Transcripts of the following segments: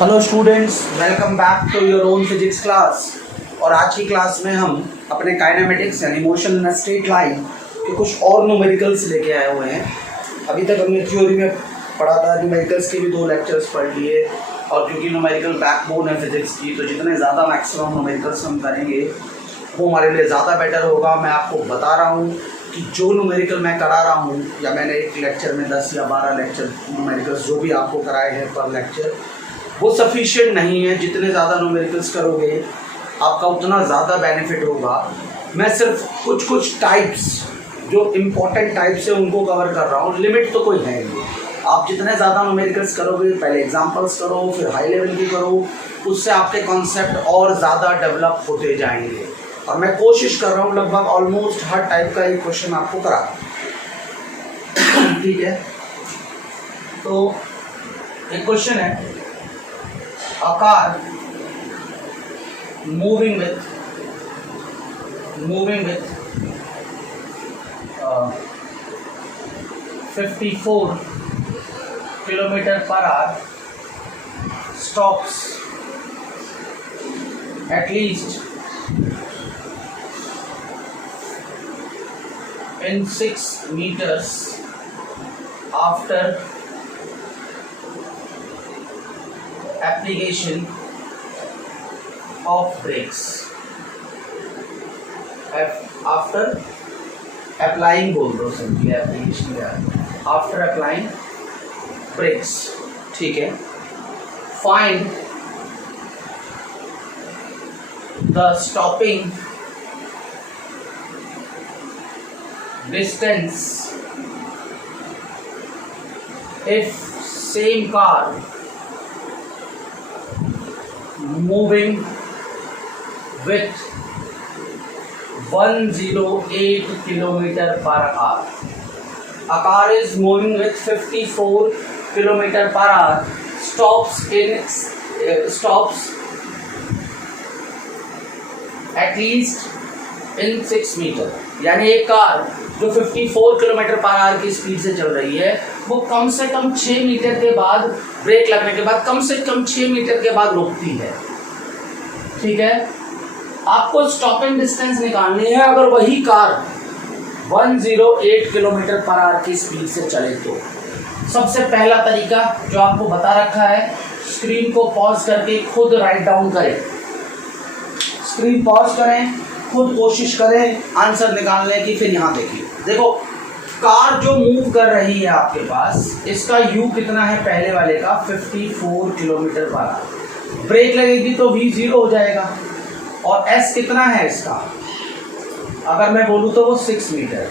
Hello students, welcome back to your own physics class. और आज की क्लास में हम अपने काइनेमेटिक्स यानी मोशन इन स्ट्रेट लाइन के कुछ और न्यूमेरिकल्स लेके आए हुए हैं। अभी तक हमने थ्योरी में पढ़ा था, न्यूमेरिकल्स के भी 2 लेक्चर्स पढ़ लिए। और क्योंकि न्यूमेरिकल बैकबोन है फिजिक्स की, तो जितने ज़्यादा मैक्सिमम न्यूमेरिकल्स हम करेंगे वो हमारे लिए ज़्यादा बेटर होगा। मैं आपको बता रहा हूँ कि जो न्यूमेरिकल मैं करा रहा हूँ, या मैंने एक लेक्चर में 10 या 12 लेक्चर न्यूमेरिकल्स जो भी आपको कराए हैं पर लेक्चर, वो सफिशिएंट नहीं है। जितने ज़्यादा न्यूमेरिकल्स करोगे आपका उतना ज़्यादा बेनिफिट होगा। मैं सिर्फ कुछ टाइप्स, जो इम्पोर्टेंट टाइप्स है उनको कवर कर रहा हूँ। लिमिट तो कोई है नहीं। आप जितने ज़्यादा न्यूमेरिकल्स करोगे, पहले एग्जांपल्स करो, फिर हाई लेवल की करो, उससे आपके कॉन्सेप्ट और ज़्यादा डेवलप होते जाएंगे। और मैं कोशिश कर रहा हूँ लगभग ऑलमोस्ट हर टाइप का एक क्वेश्चन आपको करा। ठीक है, तो एक क्वेश्चन है, a car moving with 54 kilometer per hour stops at least in 6 meters after application of brakes. After applying बोल दो सिंपली, एप्लीकेशन क्या है, आफ्टर अप्लाइंग ब्रेक्स। ठीक है, find the stopping distance if same car moving with 108 kilometer per hour. A car is moving with 54 kilometer per hour. Stops at least in 6 meter. यानी एक car जो 54 kilometre per hour की speed से चल रही है, वो कम से कम 6 मीटर के बाद, ब्रेक लगने के बाद कम से कम 6 मीटर के बाद रुकती है। ठीक है, आपको स्टॉपिंग डिस्टेंस निकालनी है अगर वही कार 108 किलोमीटर पर आवर की स्पीड से चले तो। सबसे पहला तरीका जो आपको बता रखा है, स्क्रीन को पॉज करके खुद राइट डाउन करें। स्क्रीन पॉज करें, खुद कोशिश करें आंसर निकालने की। फिर यहाँ देखिए, देखो कार जो मूव कर रही है आपके पास, इसका u कितना है पहले वाले का, 54 किलोमीटर पर आवर। ब्रेक लगेगी तो v 0 हो जाएगा। और s कितना है इसका, अगर मैं बोलूँ तो वो 6 मीटर।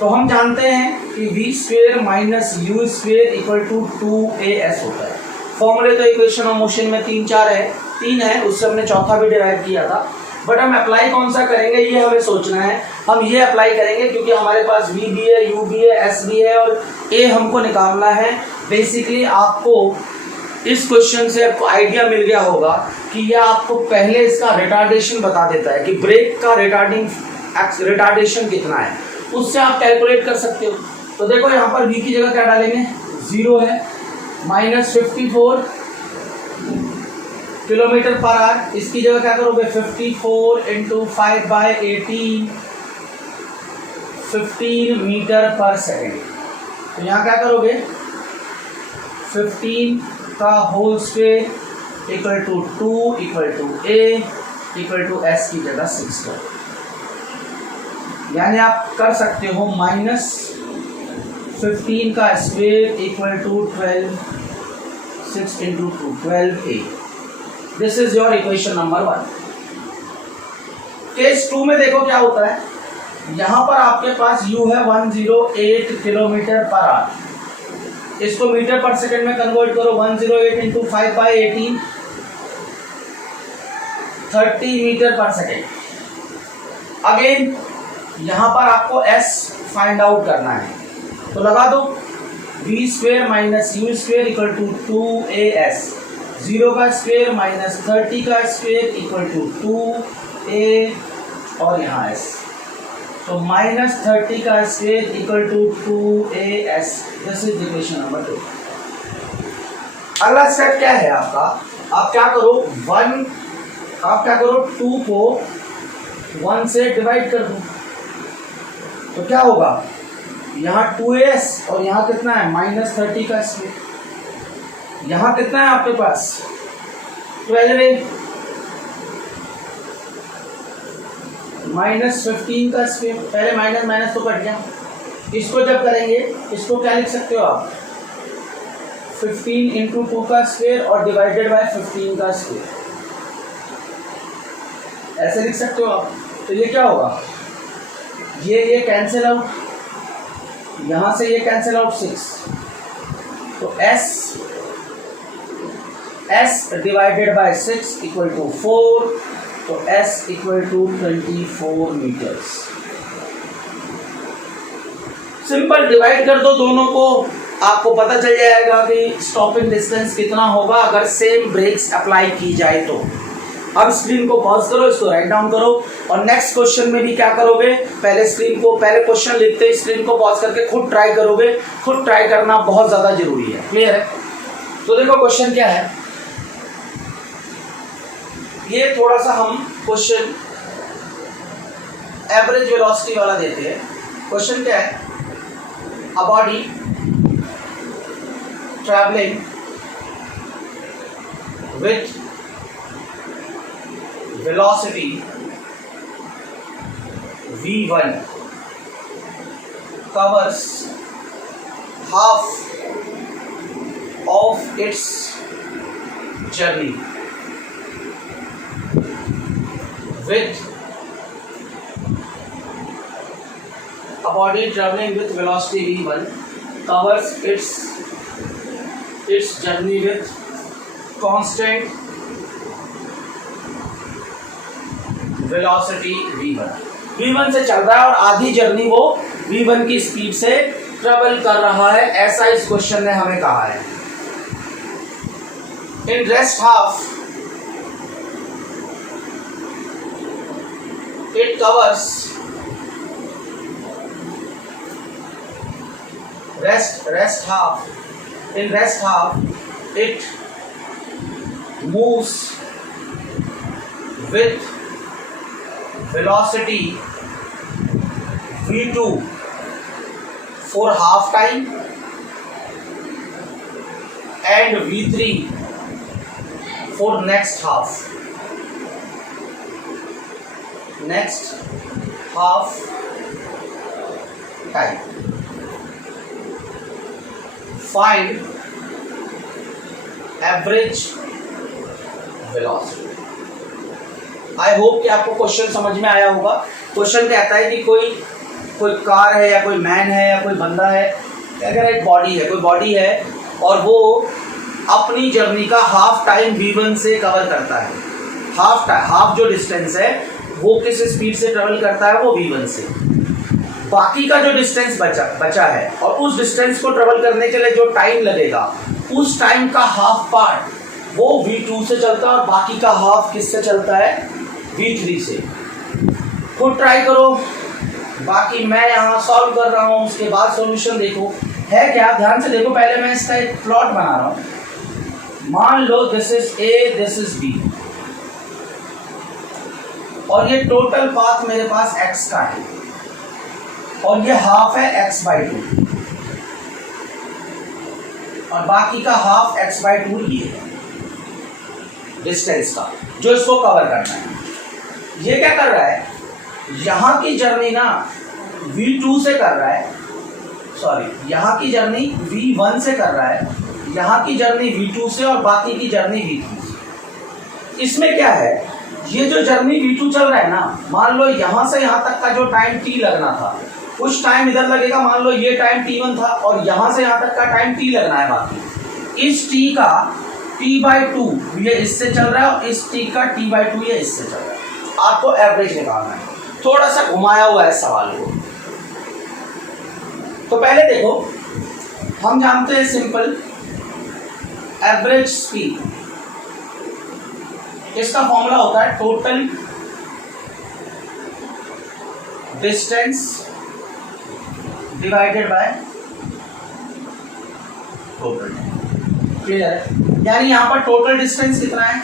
तो हम जानते हैं कि v square minus u square equal to 2as होता है। फॉर्मूले तो इक्वेशन ऑफ मोशन में 3 है, उससे हमने चौथा भी डिराइव किया था। बट हम अप्लाई कौन सा करेंगे ये हमें सोचना है। हम ये अप्लाई करेंगे क्योंकि हमारे पास v भी है, u भी है, s भी है और a हमको निकालना है। बेसिकली आपको इस क्वेश्चन से आपको आइडिया मिल गया होगा कि यह आपको पहले इसका रिटार्डेशन बता देता है कि ब्रेक का रिटार्डेशन कितना है, उससे आप कैलकुलेट कर सकते हो। तो देखो यहाँ पर v की जगह क्या डालेंगे, 0 है, माइनस 54 किलोमीटर पर आवर। इसकी जगह क्या करोगे, 54 इंटू 5/18, 15 मीटर पर सेकेंड। तो यहाँ क्या करोगे, 15 का whole square equal to 2 equal to a equal to s की जगह 6 करो। यानी आप कर सकते हो माइनस 15 का square equal to 12, 6 into 2 12a। This is your equation number 1। Case 2 में देखो क्या होता है। यहां पर आपके पास u है 108 किलोमीटर पर आवर। इसको मीटर पर सेकंड में कन्वर्ट करो, 108 इंटू 5/18, 30 मीटर पर सेकंड। अगेन यहां पर आपको s फाइंड आउट करना है, तो लगा दो v square minus u square equal to 2as। 0 का स्क्वेयर माइनस 30 का स्क्वेयर इक्वल टू 2a और यहाँ s। तो -30 का square equal to 2as। This is equation number 2। अगला स्टेप क्या है आपका, आप क्या करो 2 को 1 से डिवाइड कर दो, तो क्या होगा, यहाँ 2s और यहाँ कितना है -30 का स्क्वायर, यहाँ कितना है आपके पास 12a -15 का स्क्वायर, पहले माइनस माइनस तो कट गया, इसको जब करेंगे इसको क्या लिख सकते हो आप 15 इंटू 2 का स्क्वायर और डिवाइडेड बाय 15 का स्क्वायर, ऐसे लिख सकते हो आप। तो ये क्या होगा, ये कैंसिल आउट, यहाँ से ये कैंसिल आउट 6, तो s divided by 6 equal to 4, तो s equal to 24 meters. Simple divide कर दो दोनों को, आपको पता चल जाएगा कि स्टॉपिंग डिस्टेंस कितना होगा अगर सेम ब्रेक्स अप्लाई की जाए तो। अब स्क्रीन को पॉज करो, इसको राइट डाउन करो और नेक्स्ट क्वेश्चन में भी क्या करोगे, पहले क्वेश्चन लिखते ही स्क्रीन को पॉज करके खुद ट्राई करोगे, खुद ट्राई करना बहुत ज्यादा जरूरी है। क्लियर है? तो देखो क्वेश्चन क्या है, ये थोड़ा सा हम क्वेश्चन एवरेज वेलोसिटी वाला देते हैं। क्वेश्चन क्या है, a body travelling with velocity v1 covers half of its journey with a body traveling with velocity v1 covers its journey with constant velocity v1 से चल रहा है और आधी जर्नी वो v1 की स्पीड से ट्रेवल कर रहा है, ऐसा इस क्वेश्चन ने हमें कहा है। In rest half it covers rest half it moves with velocity v2 for half time and v3 for next half time. Find average velocity. I hope कि आपको क्वेश्चन समझ में आया होगा। क्वेश्चन कहता है कि कोई कार है या कोई मैन है या कोई बंदा है, अगर एक कोई बॉडी है और वो अपनी जर्नी का हाफ टाइम v1 से कवर करता है। हाफ जो डिस्टेंस है वो किस स्पीड से ट्रेवल करता है, वो v1 से। बाकी का जो डिस्टेंस बचा है और उस डिस्टेंस को ट्रेवल करने के लिए जो टाइम लगेगा, उस टाइम का हाफ पार्ट वो v2 से चलता है और बाकी का हाफ किससे चलता है, v3 से। खुद ट्राई करो, बाकी मैं यहाँ सॉल्व कर रहा हूँ, उसके बाद सॉल्यूशन देखो है क्या। ध्यान से देखो, पहले मैं इसका एक प्लॉट बना रहा हूँ। मान लो this is A, this is B, और ये टोटल पाथ मेरे पास x का है और ये हाफ है x/2 और बाकी का हाफ x/2 ये है डिस्टेंस का जो इसको कवर करना है। ये क्या कर रहा है, यहाँ की जर्नी ना v2 से कर रहा है, यहाँ की जर्नी v1 से कर रहा है, यहाँ की जर्नी v2 से और बाकी की जर्नी v3 से। इसमें क्या है, ये जो जर्नी v2 चल रहा है ना, मान लो यहाँ से यहाँ तक का जो टाइम t लगना था, कुछ टाइम इधर लगेगा, मान लो ये टाइम t1 था और यहाँ से यहाँ तक का टाइम t लगना है। बाकी इस t का t/2 ये इससे चल रहा है और इस t का t/2 ये इससे चल रहा है। आपको एवरेज निकालना है। थोड़ा सा घुमाया हुआ है सवाल को। तो पहले देखो, हम जानते हैं सिंपल एवरेज स्पीड, इसका फॉर्मूला होता है total distance divided by total time. Clear है? यानी यहाँ पर टोटल डिस्टेंस कितना है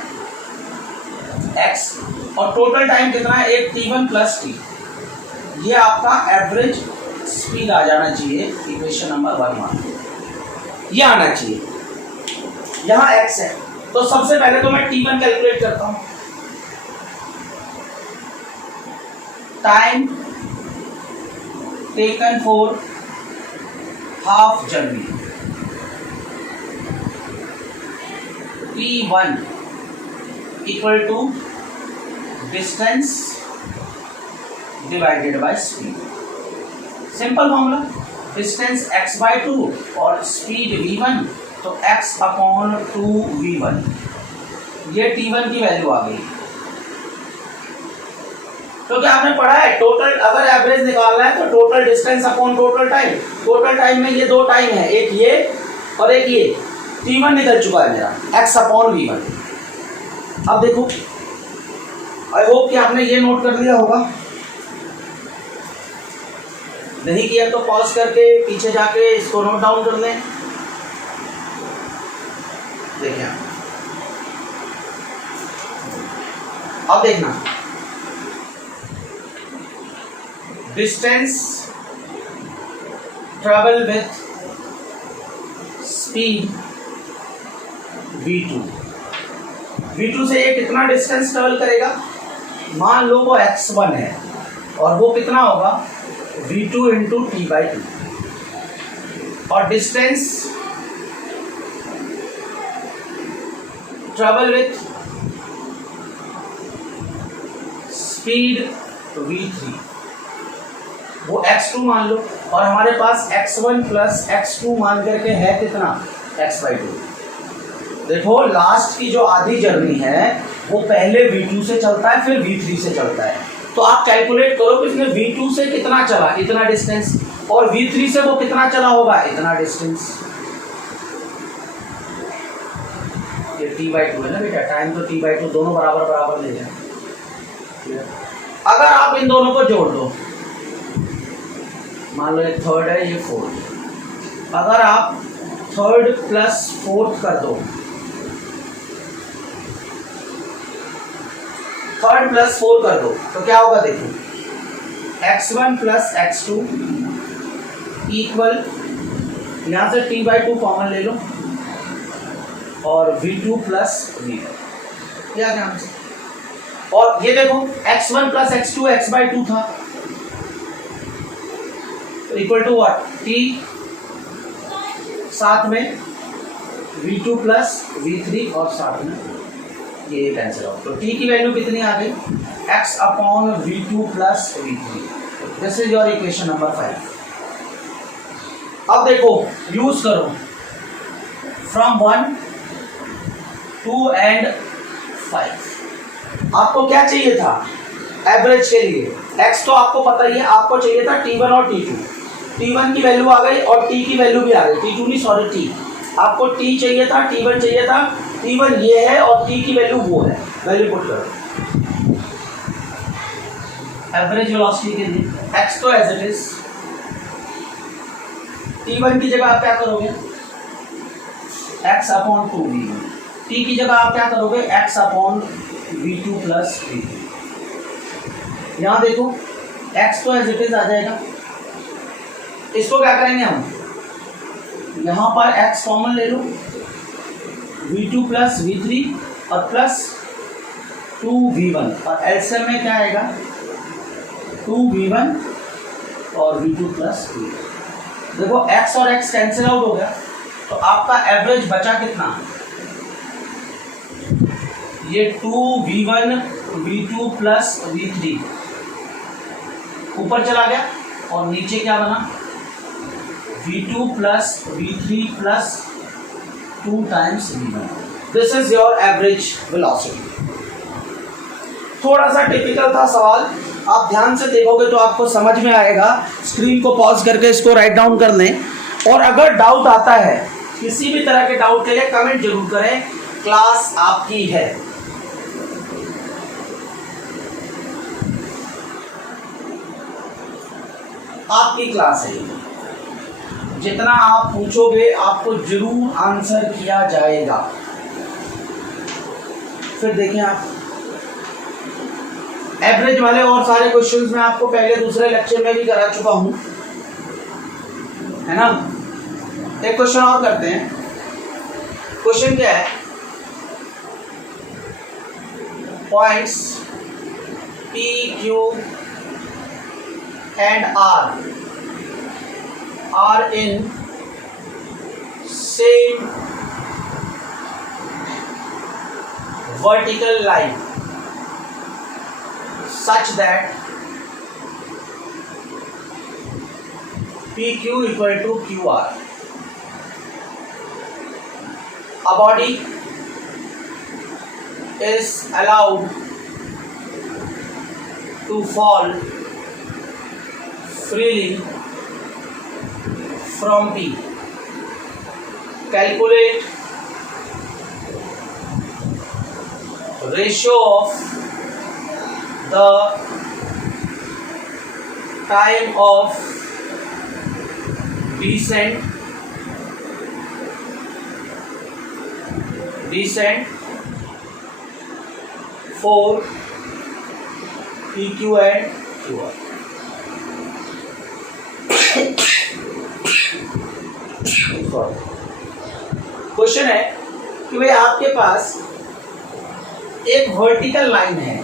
x और टोटल टाइम कितना है, एक t1 प्लस टी। ये आपका एवरेज स्पीड आ जाना चाहिए, इक्वेशन नंबर 1 मान ये आना चाहिए। यहाँ x है तो सबसे पहले तो मैं t1 कैलकुलेट करता हूँ। Time taken for half journey, t1 equal to distance divided by speed. Simple formula, distance x by 2 और स्पीड v1, तो x अपॉन 2v1। ये t1 की वैल्यू आ गई। तो क्या आपने पढ़ा है, टोटल अगर एवरेज निकालना है तो total distance upon total time. Total time में ये दो टाइम है, एक ये और एक ये। t1 निकल चुका है मेरा, x अपॉन v1। अब देखो, आई होप कि आपने ये नोट कर लिया होगा। नहीं किया तो पॉज करके पीछे जाके इसको नोट डाउन कर लें। देखिए अब देखना, distance travel with speed v2। v2 से ये कितना डिस्टेंस ट्रेवल करेगा, मान लो वो x1 है और वो कितना होगा v2 इंटू टी बाई 2। और distance travel with speed v3, वो x2 मान लो, और हमारे पास x1 प्लस x2 मान करके है कितना, x बाई 2। देखो लास्ट की जो आधी जर्नी है वो पहले v2 से चलता है फिर v3 से चलता है। तो आप कैलकुलेट करो कि इसमें v2 से कितना चला, इतना डिस्टेंस, और v3 से वो कितना चला होगा, इतना डिस्टेंस। ये t बाई 2 है ना बेटा, टाइम तो t बाई 2 दोनों बराबर बराबर ले जाए। अगर आप इन दोनों को जोड़ दो, मान लो ये थर्ड है ये फोर्थ, अगर आप थर्ड प्लस फोर्थ कर दो, थर्ड प्लस 4 कर दो तो क्या होगा, देखो x1 प्लस x2 इक्वल, यहां से t बाई 2 कॉमन ले लो और v2 प्लस v1, क्या ध्यान से। और ये देखो x1 plus x2 x by 2 था, इक्वल टू व्हाट, t, साथ में v2 प्लस v3 और साथ में ये कैंसिल हो, तो t की वैल्यू कितनी आ गई, x upon v2 plus v3। This is your equation number 5। अब देखो यूज करो फ्रॉम 1 2 एंड 5। आपको क्या चाहिए था एवरेज के लिए, x तो आपको पता ही है, आपको चाहिए था t1 और t2। t1 की वैल्यू आ गई और t की वैल्यू भी आ गई, t2 नहीं सॉरी t। आपको t चाहिए था, t1 चाहिए था, t1 ये है और t की वैल्यू वो है, वैल्यू पुट करो। एवरेज वेलोसिटी के लिए x तो एज इट इज, t1 की जगह आप क्या करोगे, x अपॉन 2v1, t की जगह आप क्या करोगे, x upon v2 plus v3। यहाँ देखो x तो एज इट इज आ जाएगा, इसको क्या करेंगे हम, यहाँ पर x कॉमन ले लो, v2 प्लस v3 और प्लस 2v1, और एलसीएम में क्या आएगा 2v1 और v2 प्लस v3। देखो x और x कैंसिल आउट हो गया, तो आपका एवरेज बचा कितना, ये 2v1 v2 प्लस v3 ऊपर चला गया और नीचे क्या बना, v2 plus v3 plus 2 times v1। This is your average velocity. थोड़ा सा टिपिकल था सवाल, आप ध्यान से देखोगे तो आपको समझ में आएगा। स्क्रीन को पॉज करके इसको राइट डाउन कर लें, और अगर डाउट आता है, किसी भी तरह के डाउट के लिए कमेंट जरूर करें, क्लास आपकी है। आपकी क्लास है, जितना आप पूछोगे आपको जरूर आंसर किया जाएगा। फिर देखें आप एवरेज वाले और सारे क्वेश्चंस मैं आपको पहले दूसरे लेक्चर में भी करा चुका हूं, है ना। एक क्वेश्चन और करते हैं। क्वेश्चन क्या है, points P, Q and R are in same vertical line such that PQ equal to QR. A body is allowed to fall freely from P. Calculate ratio of the time of descent for PQ and QR. Question है कि भाई आपके पास एक vertical line है,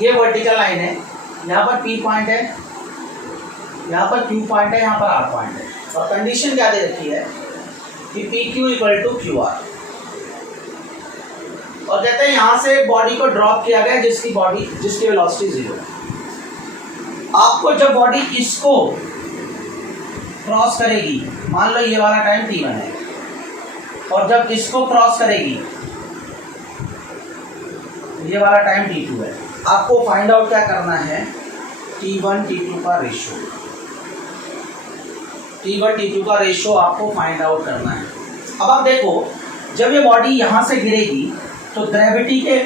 ये vertical line है, यहाँ पर P पॉइंट है, यहाँ पर Q पॉइंट है, यहाँ पर R पॉइंट है, और कंडीशन क्या दे रखी है कि PQ इक्वल टू QR, और कहते हैं यहाँ से बॉडी को ड्रॉप किया गया जिसकी वेलोसिटी 0 है। आपको जब बॉडी इसको क्रॉस करेगी, मान लो ये वाला टाइम T1 है, और जब इसको क्रॉस करेगी ये वाला टाइम T2 है, आपको फाइंड आउट क्या करना है, T1 T2 का रेशियो, T1 T2 का रेशियो आपको फाइंड आउट करना है। अब आप देखो, जब ये बॉडी यहाँ से गिरेगी तो ग्रेविटी के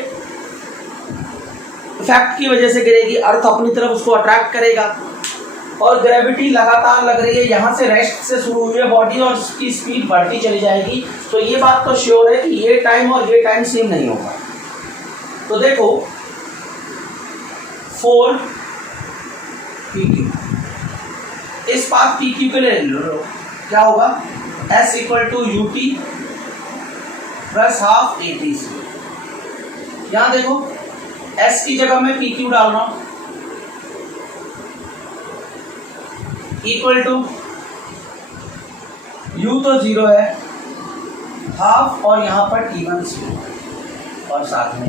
इफेक्ट की वजह से गिरेगी, अर्थ अपनी तरफ उसको अट्रैक्ट करेगा, और ग्रेविटी लगातार लग रही है, यहाँ से रेस्ट से शुरू हुई है बॉडी और उसकी स्पीड बढ़ती चली जाएगी। तो ये बात तो श्योर है कि ये टाइम और ये टाइम सेम नहीं होगा। तो देखो 4 PQ, इस पाथ PQ के लिए लो, क्या होगा, S equal to UT plus half ATC। यहाँ देखो S की जगह में PQ डाल रहा हूं, इक्वल टू U तो 0 है, हाफ, और यहाँ पर T1 0, और साथ में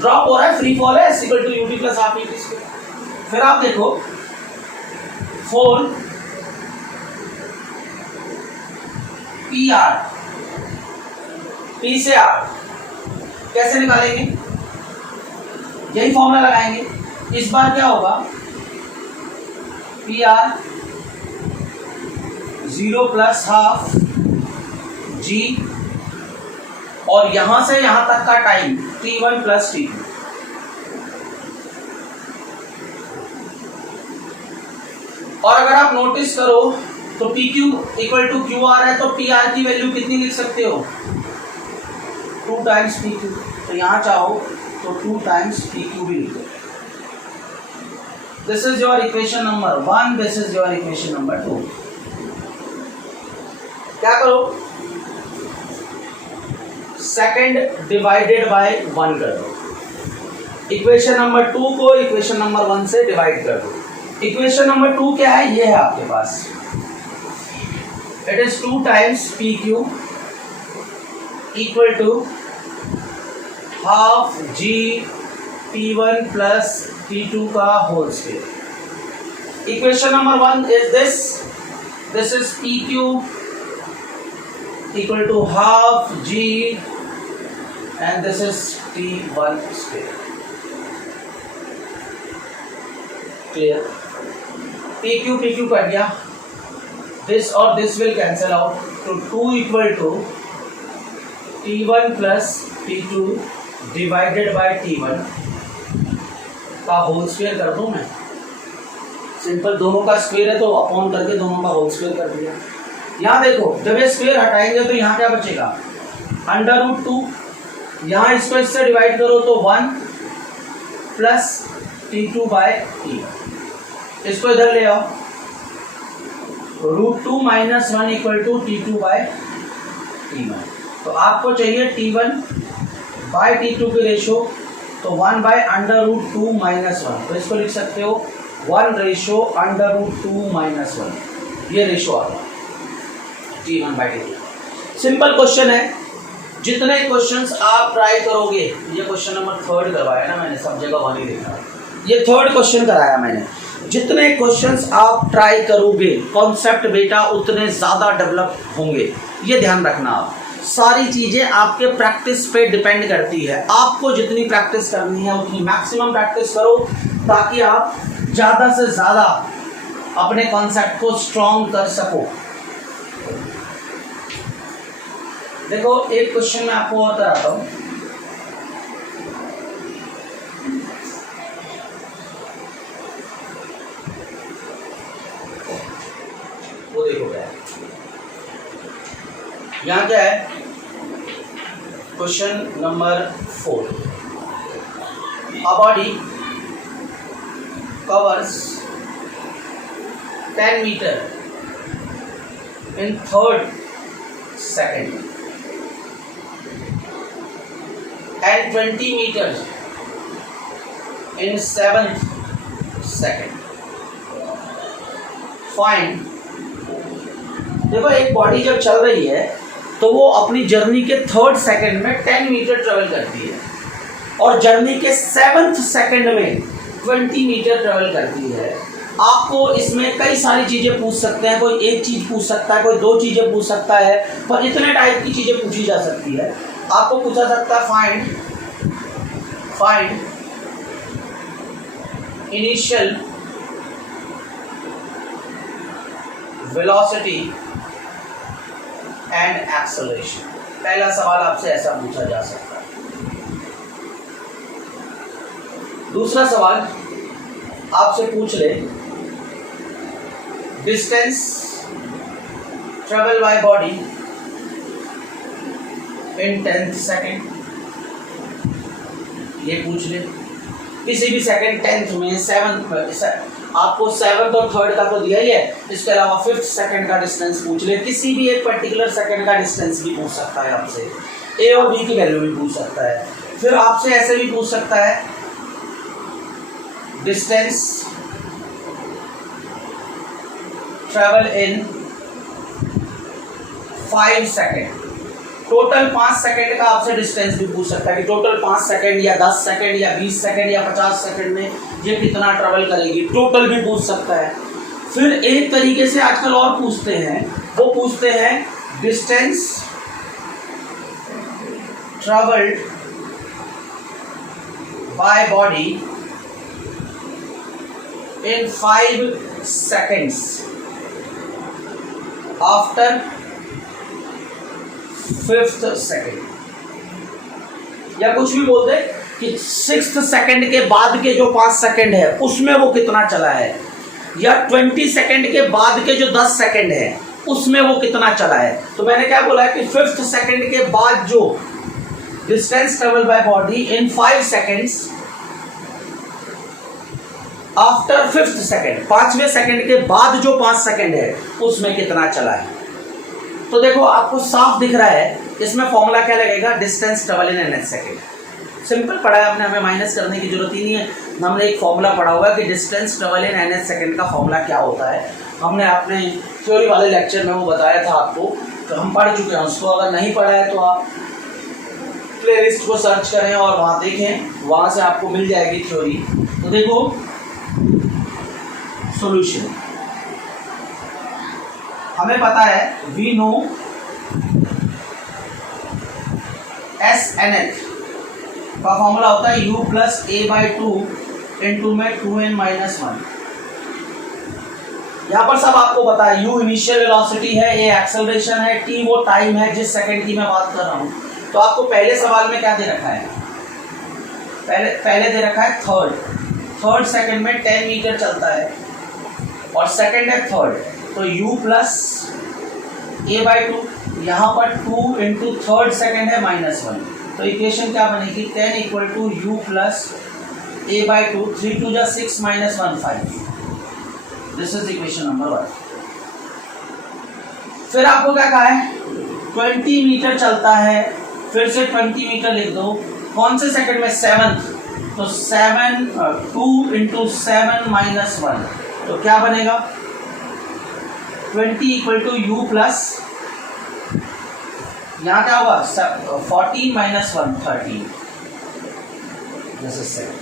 ड्रॉप हो रहा है, फ्री फॉल है, S equal to UT plus half ATC। फिर आप देखो 4 PR, P से R कैसे निकालेंगे, यही फॉर्मूला लगाएंगे। इस बार क्या होगा, PR 0 प्लस हाफ G, और यहां से यहां तक का टाइम T1 प्लस T2। और अगर आप नोटिस करो तो PQ इक्वल टू QR है, तो PR की वैल्यू कितनी लिख सकते हो, 2 टाइम्स PQ। तो यहाँ चाहो तो 2 टाइम्स PQ भी लिखो। This is your equation number 1, this is your equation number 2। क्या करो, सेकेंड डिवाइडेड बाय 1 कर दो। इक्वेशन नंबर 2 को इक्वेशन नंबर 1 से डिवाइड कर दो। इक्वेशन नंबर 2 क्या है, ये है आपके पास, it is 2 times PQ equal to half G T1 plus T2 का whole square. Equation number 1 is this is PQ equal to half G and this is T1 square. Clear? PQ PQ cut गया, this और this will cancel out, तो 2 equal to T1 plus T2 divided by T1 का whole square कर दूं मैं, simple, दोनों का square है तो अपॉन करके दोनों का होल स्क्वायर कर दिया। यहाँ देखो जब ये स्क्वायर हटाएंगे तो यहाँ क्या बचेगा, √2, यहाँ इसको इससे डिवाइड करो तो 1 प्लस T2/T, इसको इधर ले आओ, √2 - 1 = T2/T1। तो आपको चाहिए T1/T2 की रेशो, तो 1/√2 - 1, तो इसको लिख सकते हो 1/√2 - 1, ये रेशो आ गया T1/T2। सिंपल क्वेश्चन है, जितने क्वेश्चंस आप ट्राई करोगे, ये क्वेश्चन नंबर 3 करवाया ना मैंने, सब जगह 1 ही देखा, ये 3rd क्वेश्चन कराया मैंने। जितने क्वेश्चंस आप ट्राई करोगे कॉन्सेप्ट बेटा उतने ज़्यादा डेवलप होंगे, ये ध्यान रखना आप। सारी चीज़ें आपके प्रैक्टिस पे डिपेंड करती है, आपको जितनी प्रैक्टिस करनी है उतनी मैक्सिमम प्रैक्टिस करो, ताकि आप ज़्यादा से ज़्यादा अपने कॉन्सेप्ट को स्ट्रॉन्ग कर सको। देखो एक क्वेश्चन मैं आपको और कराता हूँ, वो देखो क्या है, यहाँ क्या है, question number 4, a body covers 10 meter in 3rd second and 20 meters in 7th second. Find, देखो एक बॉडी जब चल रही है तो वो अपनी जर्नी के 3rd सेकंड में 10 मीटर ट्रेवल करती है और जर्नी के 7th सेकंड में 20 मीटर ट्रेवल करती है। आपको इसमें कई सारी चीज़ें पूछ सकते हैं, कोई एक चीज़ पूछ सकता है, कोई 2 चीज़ें पूछ सकता है, पर इतने टाइप की चीज़ें पूछी जा सकती है। आपको पूछा सकता है find initial velocity and acceleration, पहला सवाल आपसे ऐसा पूछा जा सकता है। दूसरा सवाल आपसे पूछ ले, distance travel by body in 10th second, ये पूछ ले। किसी भी सेकेंड 10th में, 7th में, आपको 7th और 3rd का तो दिया ही है, इसके अलावा 5th सेकेंड का डिस्टेंस पूछ ले, किसी भी एक पर्टिकुलर सेकेंड का डिस्टेंस भी पूछ सकता है आपसे, ए और बी की वैल्यू भी पूछ सकता है। फिर आपसे ऐसे भी पूछ सकता है, distance travel in 5 second, total 5 second का आपसे डिस्टेंस भी पूछ सकता है कि टोटल 5 सेकेंड या 10 सेकेंड या 20 सेकेंड या 50 सेकेंड में ये कितना ट्रेवल करेगी, टोटल भी पूछ सकता है। फिर एक तरीके से आजकल और पूछते हैं, वो पूछते हैं distance travelled by body in 5 seconds after 5th second, या कुछ भी बोल दे कि 6th सेकेंड के बाद के जो 5 सेकेंड है उसमें वो कितना चला है, या 20 सेकेंड के बाद के जो 10 सेकेंड है उसमें वो कितना चला है। तो मैंने क्या बोला है कि 5th सेकेंड के बाद जो distance travel by body in 5 seconds after 5th second, 5वें सेकेंड के बाद जो 5 सेकेंड है उसमें कितना चला है। तो देखो आपको साफ दिख रहा है, इसमें फॉर्मूला क्या लगेगा, डिस्टेंस ट्रेवल इन NH सेकेंड। सिंपल पढ़ा है आपने, हमें माइनस करने की जरूरत ही नहीं है। हमने एक फॉर्मूला पढ़ा हुआ है कि डिस्टेंस ट्रेवल इन NH सेकेंड का फॉर्मूला क्या होता है, हमने अपने थ्योरी वाले लेक्चर में वो बताया था आपको, तो हम पढ़ चुके हैं उसको। अगर नहीं पढ़ा है तो आप प्लेलिस्ट को सर्च करें और वहाँ देखें, वहाँ से आपको मिल जाएगी थ्योरी। तो देखो सॉल्यूशन, हमें पता है वी नो SNH का फॉर्मूला होता है U + A/2 इंटू में 2n-1। यहाँ पर सब आपको पता है, U इनिशियल वेलोसिटी है, A एक्सेलरेशन है, T वो टाइम है जिस सेकंड की मैं बात कर रहा हूँ। तो आपको पहले सवाल में क्या दे रखा है, पहले दे रखा है 3rd सेकंड में 10 मीटर चलता है, और सेकंड है थर्ड, तो u plus a by to, यहाँ पर 2 इंटू थर्ड सेकेंड है -1, तो इक्वेशन क्या बनेगी 10 equal to u plus a by two, 3 2 जा 6 -1 5, दिस इज इक्वेशन नंबर 1। फिर आपको क्या कहा है 20 मीटर चलता है, फिर से 20 मीटर लिख दो, कौन से सेकंड में 7th, तो 2 इंटू 7 -1, तो क्या बनेगा 20 इक्वल टू यू प्लस, यहाँ क्या होगा 14 -1 13, दिस इज 7।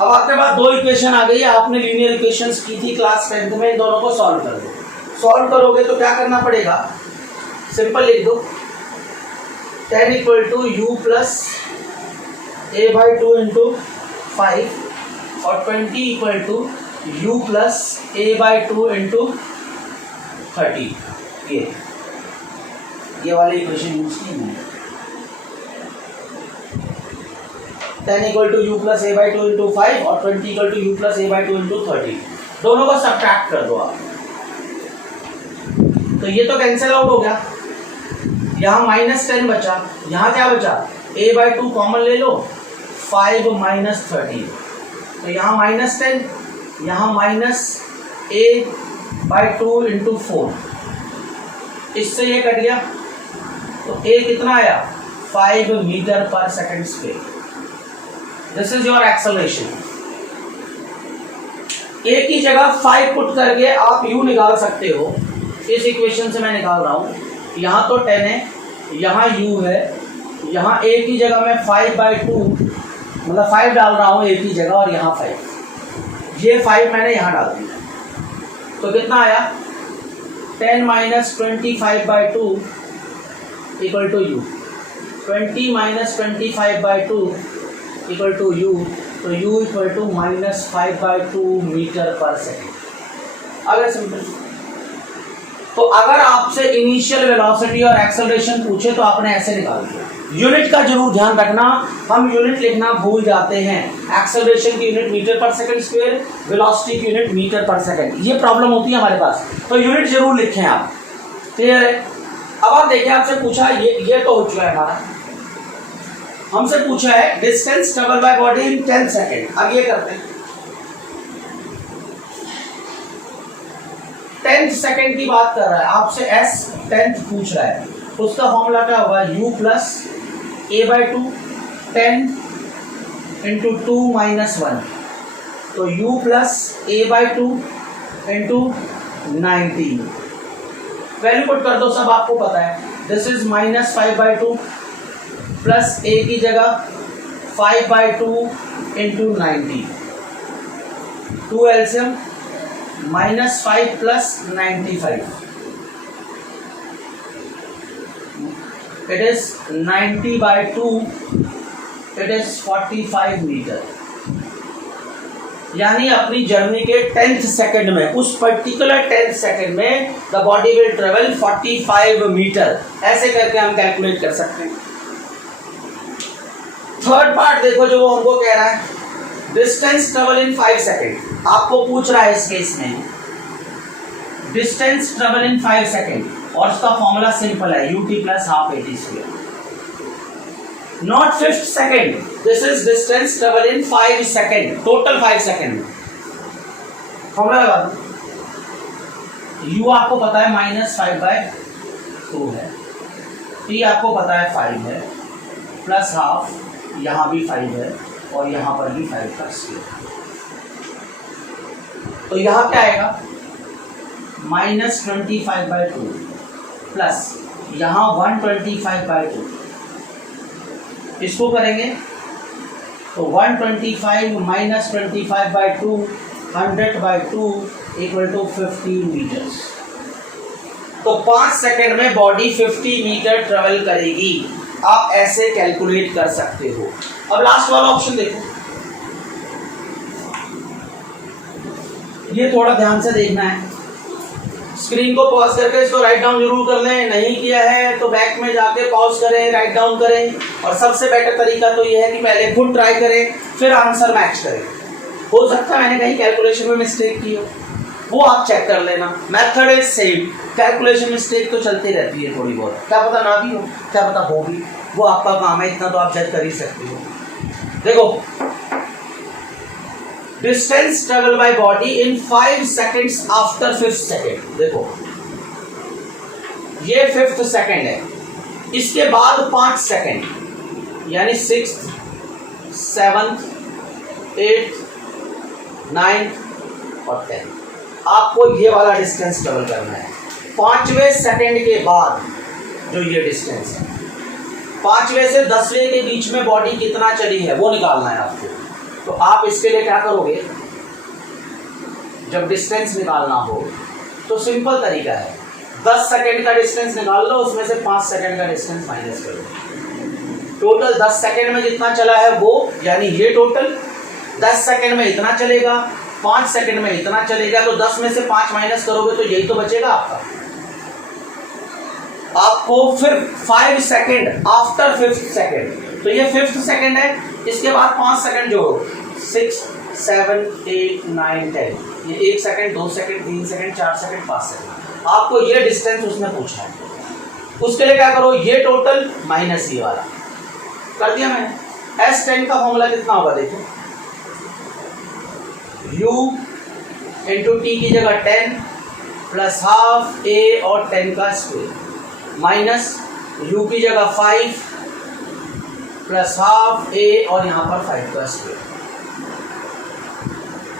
अब आपके पास दो इक्वेशन आ गई है, आपने लीनियर इक्वेशंस की थी क्लास 10th में, इन दोनों को सॉल्व कर दो। सॉल्व करोगे तो क्या करना पड़ेगा, सिंपल लिख दो 10 equal to u plus a by two into 5 और 20 equal to u plus a by two into 30, ये वाली इक्वेशन यूज की है। 10 equal to u plus a by two into 5 और 20 equal to u plus a by two into 30, दोनों को subtract कर दो आप, तो ये तो कैंसिल आउट हो गया, यहाँ -10 बचा, यहाँ क्या बचा a बाई टू कॉमन ले लो, 5 -30, तो यहाँ -10, यहाँ -a बाई टू इंटू 4, इससे ये कट गया, तो a कितना आया 5 मीटर पर second square, this is your acceleration. a की जगह 5 पुट करके आप u निकाल सकते हो, इस इक्वेशन से मैं निकाल रहा हूँ, यहाँ तो 10 है, यहाँ u है, यहाँ a की जगह मैं 5/2 मतलब 5 डाल रहा हूँ a की जगह, और यहाँ 5, ये 5 मैंने यहाँ डाल दिया, तो कितना आया 10 - 25/2 equal to u, 20 - 25/2 equal to u, तो u इक्वल टू -5/2 मीटर पर सेकेंड। अगर सिंपल, तो अगर आपसे इनिशियल वेलोसिटी और एक्सेलरेशन पूछे तो आपने ऐसे निकाल दिया। यूनिट का जरूर ध्यान रखना, हम यूनिट लिखना भूल जाते हैं, एक्सेलरेशन की यूनिट मीटर पर सेकंड स्क्वायर, वेलोसिटी की यूनिट मीटर पर सेकंड, ये प्रॉब्लम होती है हमारे पास, तो यूनिट जरूर लिखें आप, क्लियर है। अब आप देखिए, आपसे पूछा ये तो हो चुका है हमारा, हमसे पूछा है distance travel by body in 10 second. अब ये करते हैं, 10th सेकेंड की बात कर रहा है आपसे, s 10th पूछ रहा है, उसका फॉर्मूला क्या होगा u plus a by to 10 into 2 -1, तो u plus a by two into 90, value put कर दो, सब आपको पता है, दिस इज -5/2 प्लस a की जगह 5/2 into 90, 2 LCM -5 plus 95, it is 90/2, it is 45 meter, यानी अपनी जर्नी के 10th सेकंड में, उस पर्टिकुलर 10th सेकंड में the body will travel 45 meter, ऐसे करके हम कैलकुलेट कर सकते हैं। थर्ड पार्ट देखो, जो वो हमको कह रहा है डिस्टेंस ट्रेवल इन 5 सेकेंड, आपको पूछ रहा है इस केस में डिस्टेंस ट्रेवल इन 5 सेकेंड, और उसका फॉर्मूला सिंपल है ut plus half at square, not 5th second, this is distance travel in 5 second, total 5 second, formula लगा दो, u आपको पता है -5/2 है, t आपको पता है 5 है, प्लस हाफ, यहाँ भी 5 है और यहाँ पर भी 5 का स्क्वायर, तो यहाँ क्या आएगा -25/2 प्लस यहाँ 125/2, इसको करेंगे तो 125 - 25/2 100/2 इक्वल टू 50 मीटर्स, तो 5 सेकंड में बॉडी 50 मीटर ट्रेवल करेगी, आप ऐसे कैलकुलेट कर सकते हो। अब लास्ट वाला ऑप्शन देखो, ये थोड़ा ध्यान से देखना है, स्क्रीन को पॉज करके इसको राइट डाउन जरूर कर लें, नहीं किया है तो बैक में जाके पॉज करें, राइट डाउन करें, और सबसे बेटर तरीका तो ये है कि पहले खुद ट्राई करें फिर आंसर मैच करें, हो सकता है मैंने कहीं कैलकुलेशन में मिस्टेक की हो। वो आप चेक कर लेना। Method is same, calculation mistake तो चलती रहती है थोड़ी बहुत, क्या पता ना भी हो, क्या पता हो भी, वो आपका काम है, इतना तो आप जज कर ही सकते हो। देखो, distance travel by body in 5 seconds after 5th second. देखो ये 5th सेकेंड है, इसके बाद 5 सेकेंड यानी 6th 7th 8th 9th और 10th, आपको ये वाला डिस्टेंस ट्रेवल करना है। 5वें सेकेंड के बाद जो ये डिस्टेंस है, 5वें से 10वें के बीच में बॉडी कितना चली है वो निकालना है आपको। तो आप इसके लिए क्या करोगे, जब डिस्टेंस निकालना हो तो सिंपल तरीका है, 10 सेकेंड का डिस्टेंस निकाल लो, उसमें से 5 सेकेंड का डिस्टेंस माइनस कर लो। टोटल 10 सेकेंड में जितना चला है वो, यानी ये टोटल 10 सेकेंड में इतना चलेगा, 5 सेकेंड में इतना चलेगा, तो 10 में से 5 माइनस करोगे तो यही तो बचेगा आपका। आपको फिर 5 सेकेंड आफ्टर 5th सेकेंड, तो ये 5th सेकेंड है, इसके बाद 5 सेकेंड जोड़ो, 6 7 8 9 10, ये 1 second 2 second 3 second 4 second 5 second, आपको ये डिस्टेंस उसने पूछा है। उसके लिए क्या करो, ये टोटल माइनस ये वाला कर दिया मैंने। S10 का फॉर्मूला कितना होगा देखो, U इंटू टी की जगह 10 प्लस हाफ A और 10 का स्क्वायर माइनस U की जगह 5 प्लस हाफ A और यहाँ पर 5 का स्क्वायर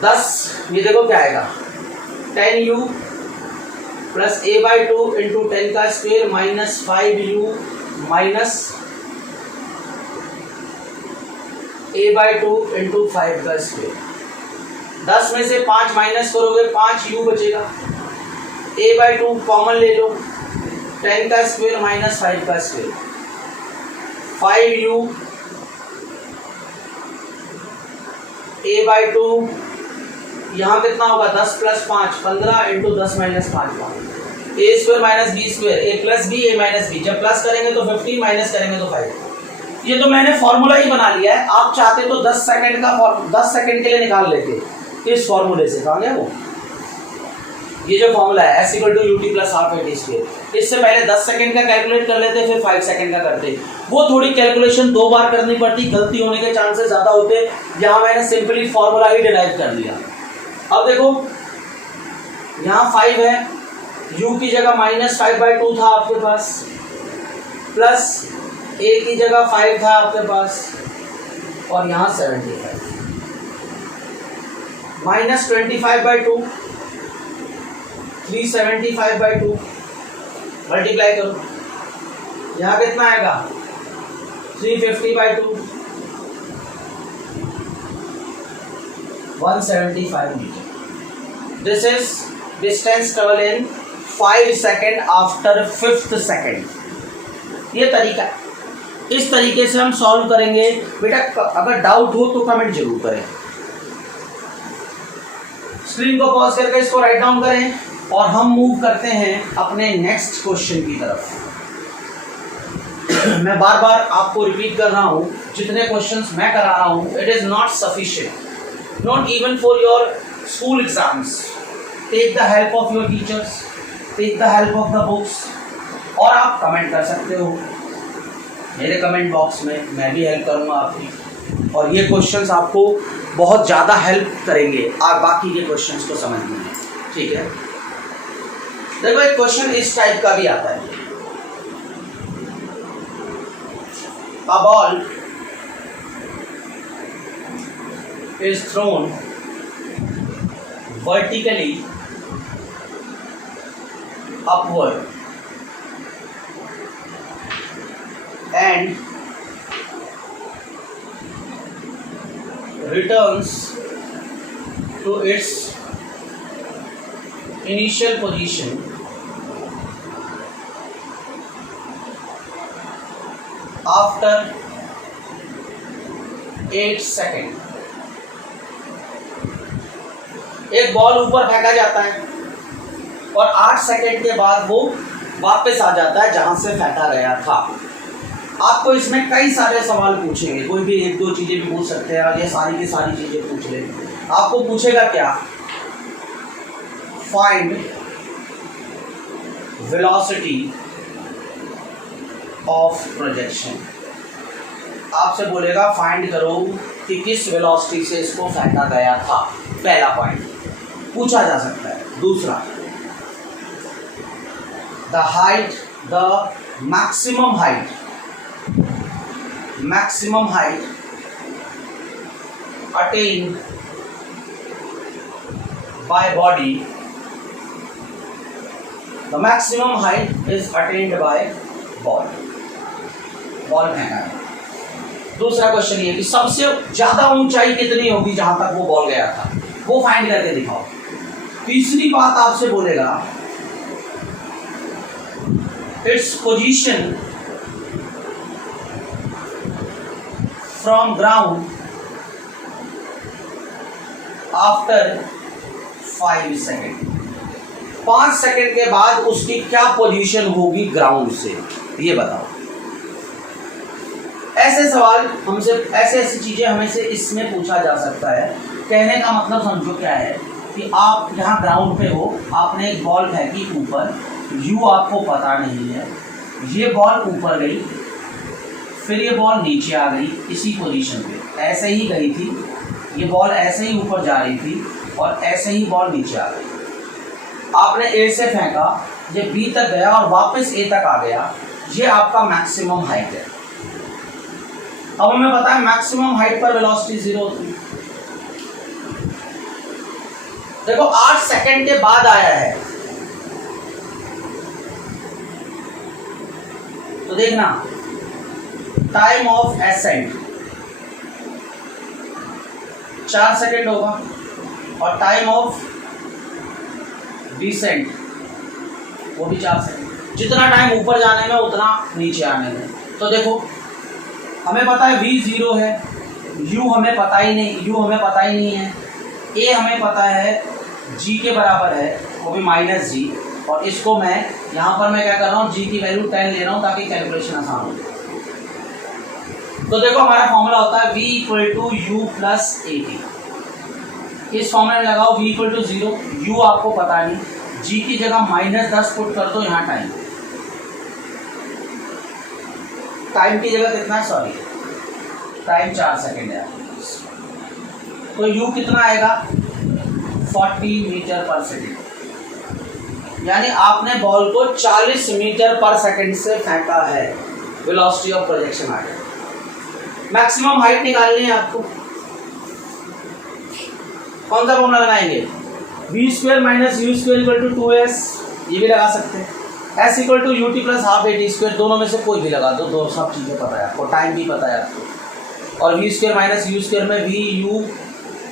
10, ये देखो क्या आएगा, 10U प्लस A/2 इंटू 10 का square minus 5U minus A/2 into 5 का स्क्वायर। 10 में से 5 माइनस करोगे 5U बचेगा, A/2 कॉमन ले लो, 10 का स्क्वायर माइनस 5 का स्क्वायर, 5U A/2 यहाँ कितना होगा, 10 plus 5 15 into 10 minus 5 A square minus B square, A plus B A minus B, जब प्लस करेंगे तो 15 माइनस करेंगे तो 5। ये तो मैंने फॉर्मूला ही बना लिया है, आप चाहते तो 10 सेकंड का 10 सेकंड के लिए निकाल लेते इस फॉर्मूले से। कहाँ गया वो, ये जो फॉर्मूला है S = UT plus half AT square, इससे पहले 10 सेकंड का कैलकुलेट कर लेते, फिर 5 सेकंड का करते, वो थोड़ी कैलकुलेशन 2 बार करनी पड़ती, गलती होने के चांसेस ज़्यादा होते। यहाँ मैंने सिंपली फॉर्मूला ही डिराइव कर लिया। अब देखो यहाँ 5 है, U की जगह -5/2 था आपके पास, प्लस A की जगह 5 था आपके पास, और यहाँ 75 -25/2 375/2 मल्टीप्लाई करो, यहाँ कितना आएगा 350/2 175 meter. This is distance travel in 5 second after 5th second. ये तरीका है, इस तरीके से हम सॉल्व करेंगे। बेटा अगर डाउट हो तो कमेंट जरूर करें। स्क्रीन को पॉज करके इसको राइट डाउन करें और हम मूव करते हैं अपने नेक्स्ट क्वेश्चन की तरफ। मैं बार बार आपको रिपीट कर रहा हूं, जितने क्वेश्चंस मैं करा रहा हूं, it is not sufficient, not even for your school exams. Take the help of your teachers, take the help of the books, और आप कमेंट कर सकते हो मेरे कमेंट बॉक्स में, मैं भी हेल्प करूंगा आपकी, और ये क्वेश्चंस आपको बहुत ज़्यादा हेल्प करेंगे और बाकी के क्वेश्चंस को समझने में। ठीक है, देखो एक क्वेश्चन इस टाइप का भी आता है, a ball is throne vertically upward and returns to its initial position after 8 seconds। एक बॉल ऊपर फेंका जाता है और 8 सेकेंड के बाद वो वापस आ जाता है जहां से फेंका गया था। आपको इसमें कई सारे सवाल पूछेंगे, कोई भी 1-2 चीजें भी पूछ सकते हैं, और ये सारी की सारी चीजें पूछ ले। आपको पूछेगा क्या, फाइंड वेलोसिटी ऑफ प्रोजेक्शन। आपसे बोलेगा फाइंड करो कि किस वेलोसिटी से इसको फेंका गया था, पहला पॉइंट पूछा जा सकता है। दूसरा, the height, the maximum height attained by body, the maximum height is attained by ball फेंका है। दूसरा क्वेश्चन ये कि सबसे ज्यादा ऊंचाई कितनी होगी जहां तक वो बॉल गया था, वो फाइंड करके दिखाओ। तीसरी बात आपसे बोलेगा its position from ground after 5 second, 5 second के बाद उसकी क्या पोजीशन होगी ग्राउंड से, ये बताओ। ऐसे सवाल हमसे, ऐसी चीजें हमें से इसमें पूछा जा सकता है। कहने का मतलब समझो क्या है कि आप यहाँ ग्राउंड पे हो, आपने एक बॉल फेंकी ऊपर, यू आपको पता नहीं है, ये बॉल ऊपर गई, फिर ये बॉल नीचे आ गई इसी पोजीशन पे, ऐसे ही गई थी, ये बॉल ऐसे ही ऊपर जा रही थी और ऐसे ही बॉल नीचे आ गई। आपने ए से फेंका, ये बी तक गया और वापस ए तक आ गया, ये आपका मैक्सिमम हाइट है। अब हमें पता है मैक्सिमम हाइट पर वेलोसिटी 0 होती है। देखो 8 सेकंड के बाद आया है, तो देखना टाइम ऑफ एसेंट 4 सेकंड होगा और टाइम ऑफ डिसेंट वो भी 4 सेकंड। जितना टाइम ऊपर जाने में उतना नीचे आने में। तो देखो हमें पता है v 0 है, u हमें पता ही नहीं है, a हमें पता है g के बराबर है, वो भी -g, और इसको मैं यहाँ पर मैं क्या कर रहा हूँ, g की वैल्यू 10 ले रहा हूँ ताकि कैलकुलेशन आसान हो। तो देखो हमारा फॉर्मूला होता है v = u + at। इस फॉर्मूले में लगाओ v = 0, u आपको पता नहीं, g की जगह -10 पुट कर दो, यहाँ टाइम की जगह कितना है, सॉरी टाइम 4 सेकेंड है, तो u कितना आएगा 40 मीटर पर सेकेंड। यानी आपने बॉल को 40 मीटर पर सेकेंड से फेंका है, वेलोसिटी ऑफ प्रोजेक्शन आ गया। मैक्सिमम हाइट निकालनी है आपको, कौन सा फॉर्मूला लगाएंगे, v² - u² = 2s, ये भी लगा सकते हैं। s = ut + ½ at², दोनों में से कोई भी लगा दो, दो सब चीज़ें पता है आपको, टाइम भी पता है आपको, और v² - u² में v, u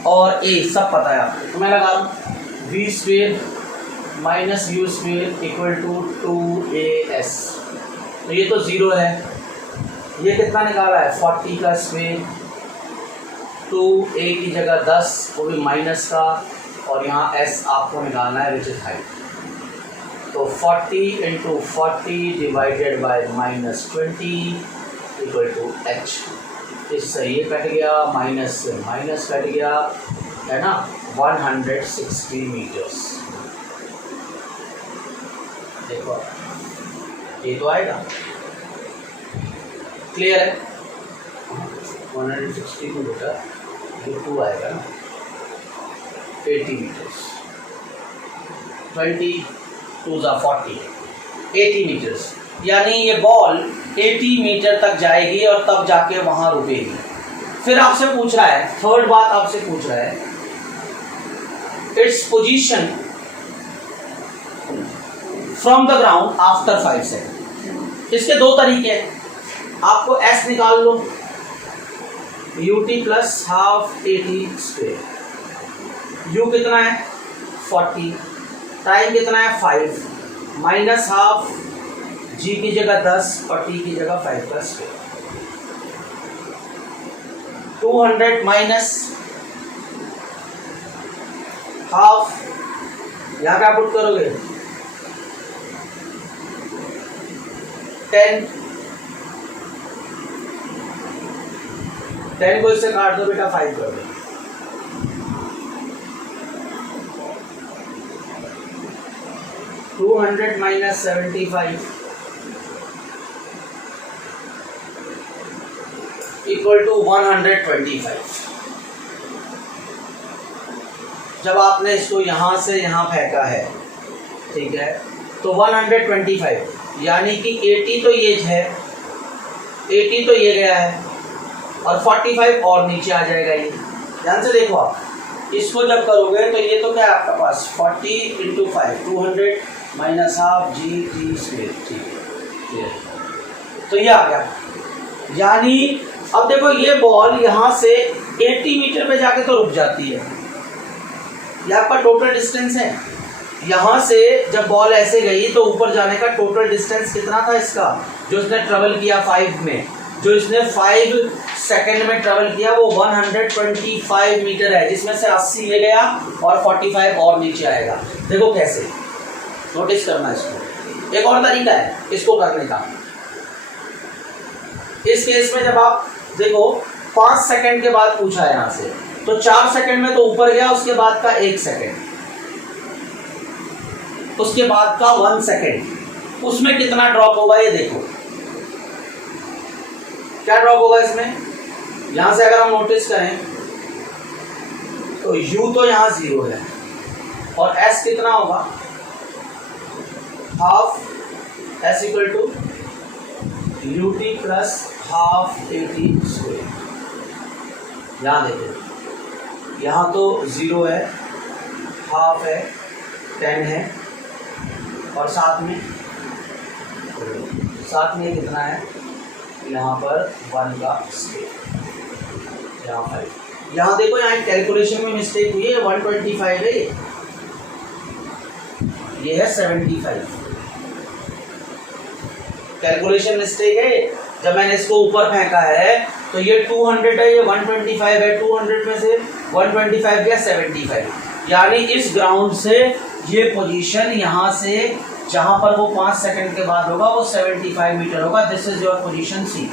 और a सब पता है आपको। तो मैं लगा रहा हूँ v² - u² = 2as। तो ये तो 0 है, ये कितना निकाला है 40 का स्क्वायर, 2a की जगह 10, वो भी माइनस का, और यहाँ s आपको निकालना है विच इज हाइट। तो 40 × 40 डिवाइडेड बाय -20 = h। इससे ये कट गया, माइनस से माइनस कट गया, है ना, 160 मीटर्स। देखो ये तो आएगा, क्लियर है, 160 को बेटा ये 2 आएगा ना, 80 मीटर्स, 20 2 = 40, 80 मीटर्स। यानी ये बॉल 80 मीटर तक जाएगी और तब जाके वहां रुकेगी। फिर आपसे पूछ रहा है, थर्ड बात आपसे पूछ रहा है, its position from the ground after 5 second. इसके दो तरीके हैं, आपको s निकाल लो, ut + ½ at², u कितना है 40, टाइम कितना है 5, -½ g की जगह 10 और t की जगह 5 का स्क्वायर, 200 माइनस ½ यहाँ क्या पुट करोगे 10 को इससे काट दो बेटा, 5 कर दो, 200 minus 75 इक्वल टू 125। जब आपने इसको यहाँ से यहाँ फेंका है, ठीक है, तो 125 यानी कि 80 तो ये है, 80 तो ये गया है और 45 और नीचे आ जाएगा। ये ध्यान से देखो, आप इसको जब करोगे तो ये तो क्या है आपका पास 40 into 5 200 minus half g t square, ठीक है, तो ये आ गया। यानी अब देखो ये बॉल यहाँ से 80 मीटर पे जाके तो रुक जाती है, ये आपका टोटल डिस्टेंस है। यहाँ से जब बॉल ऐसे गई तो ऊपर जाने का टोटल डिस्टेंस कितना था इसका, जो इसने ट्रेवल किया 5 में, जो इसने 5 सेकंड में ट्रेवल किया वो 125 मीटर है, जिसमें से 80 ये गया और 45 और नीचे आएगा। देखो कैसे, नोटिस करना इसको। एक और तरीका है इसको करने का। इस केस में जब आप देखो 5 सेकंड के बाद पूछा है यहाँ से, तो 4 सेकंड में तो ऊपर गया, उसके बाद का 1 सेकंड, उसके बाद का 1 सेकंड, उसमें कितना ड्रॉप होगा ये देखो। क्या ड्रॉप होगा इसमें, यहां से अगर हम नोटिस करें तो u तो यहां 0 है और s कितना होगा, half s equal to ut plus half at square. यहां देखो, यहां तो 0 है, हाफ है, 10 है और साथ में कितना है, यहाँ पर 1 का स्क्वायर, यहाँ 5। यहाँ देखो, यहाँ कैलकुलेशन में मिस्टेक हुई है, 125 है, ये है 75। कैलकुलेशन मिस्टेक है। जब मैंने इसको ऊपर फेंका है तो ये 200 है, ये 125 है, 200 में से 125 गया 75। यानी इस ग्राउंड से ये पोजीशन यहाँ से जहाँ पर वो 5 सेकंड के बाद होगा वो 75 मीटर होगा। दिस इज योर पोजीशन सी।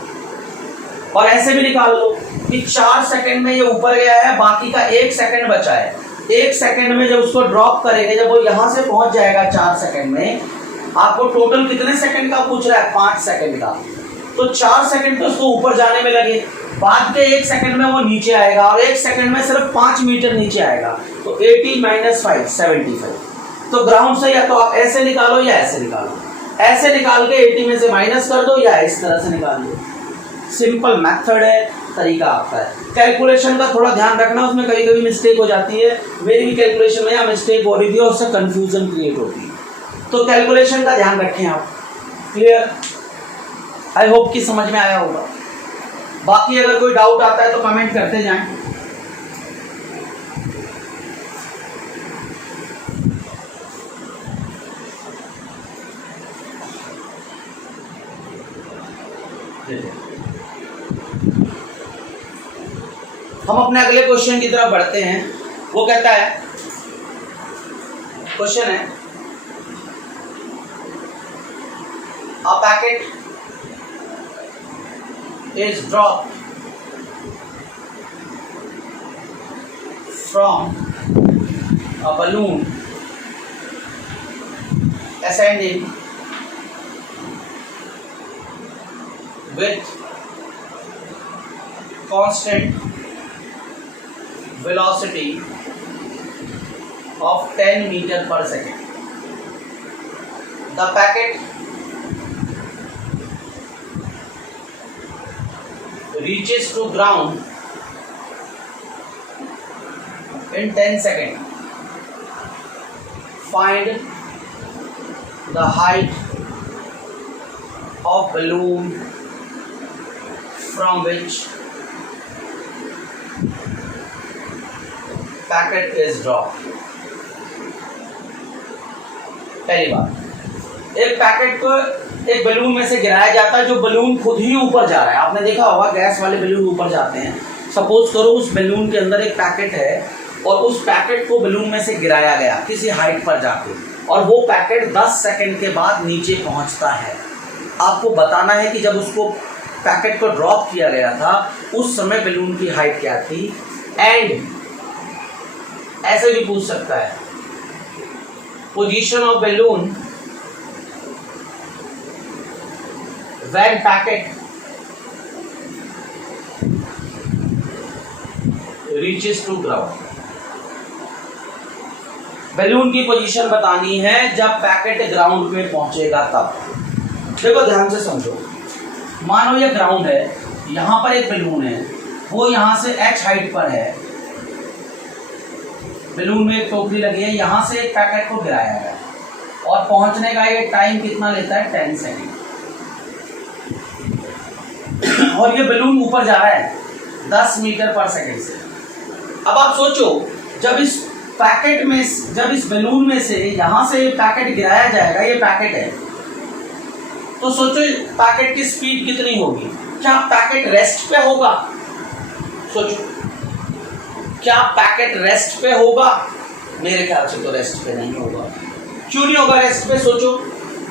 और ऐसे भी निकाल लो कि 4 सेकंड में ये ऊपर गया है, बाकी का 1 सेकंड बचा है। 1 सेकंड में जब उसको ड्रॉप करेंगे, जब वो यहाँ से पहुँच जाएगा 4 सेकंड में, आपको टोटल कितने सेकंड का पूछ रहा है, 5 सेकंड का। तो 4 सेकंड तो उसको ऊपर जाने में लगे, बाद के 1 सेकंड में वो नीचे आएगा और 1 सेकंड में सिर्फ 5 मीटर नीचे आएगा। तो 80 माइनस 5 75। तो ग्राउंड से या तो आप ऐसे निकालो या ऐसे निकालो, ऐसे निकाल के 80 में से माइनस कर दो या इस तरह से निकाल लो। सिंपल मेथड है, तरीका आपका है। कैलकुलेशन का थोड़ा ध्यान रखना, उसमें कभी कभी मिस्टेक हो जाती है। मेरी भी कैलकुलेशन में यहाँ मिस्टेक हो रही थी और उससे कंफ्यूजन क्रिएट होती है। तो कैलकुलेशन का ध्यान रखें आप। क्लियर? आई होप कि समझ में आया होगा। बाकी अगर कोई डाउट आता है तो कमेंट करते जाएं। हम अपने अगले क्वेश्चन की तरफ बढ़ते हैं। वो कहता है, क्वेश्चन है, a packet is dropped from a balloon ascending with constant velocity of 10 meter per second. The packet reaches to ground in 10 seconds. Find the height of balloon from which packet is dropped. पहली बात, एक packet को एक balloon में से गिराया जाता है, जो बलून खुद ही ऊपर जा रहा है। आपने देखा होगा गैस वाले बलून ऊपर जाते हैं। सपोज करो उस बलून के अंदर एक पैकेट है और उस पैकेट को बलून में से गिराया गया किसी हाइट पर जाके, और वो पैकेट 10 सेकंड के बाद नीचे पहुंचता है। आपको बताना है कि जब उसको पैकेट को ड्रॉप किया गया था उस समय बलून की हाइट क्या थी। एंड ऐसे भी पूछ सकता है, position of balloon when packet reaches to ground. Balloon की पोजीशन बतानी है जब पैकेट ग्राउंड पे पहुंचेगा तब। देखो ध्यान से समझो, मानो ये ग्राउंड है, यहाँ पर एक बैलून है, वो यहाँ से h हाइट पर है, बैलून में एक टोकरी लगी है, यहाँ से एक पैकेट को गिराया गया और पहुंचने का ये टाइम कितना लेता है, 10 सेकेंड। और ये बैलून ऊपर जा रहा है 10 मीटर पर सेकेंड से। अब आप सोचो, जब इस पैकेट में, जब इस बैलून में से यहाँ से पैकेट गिराया जाएगा, ये पैकेट है, तो सोचो पैकेट की स्पीड कितनी होगी। क्या पैकेट रेस्ट पे होगा? सोचो, क्या पैकेट रेस्ट पे होगा? मेरे ख्याल से तो रेस्ट पे नहीं होगा। क्यों नहीं होगा रेस्ट पे? सोचो,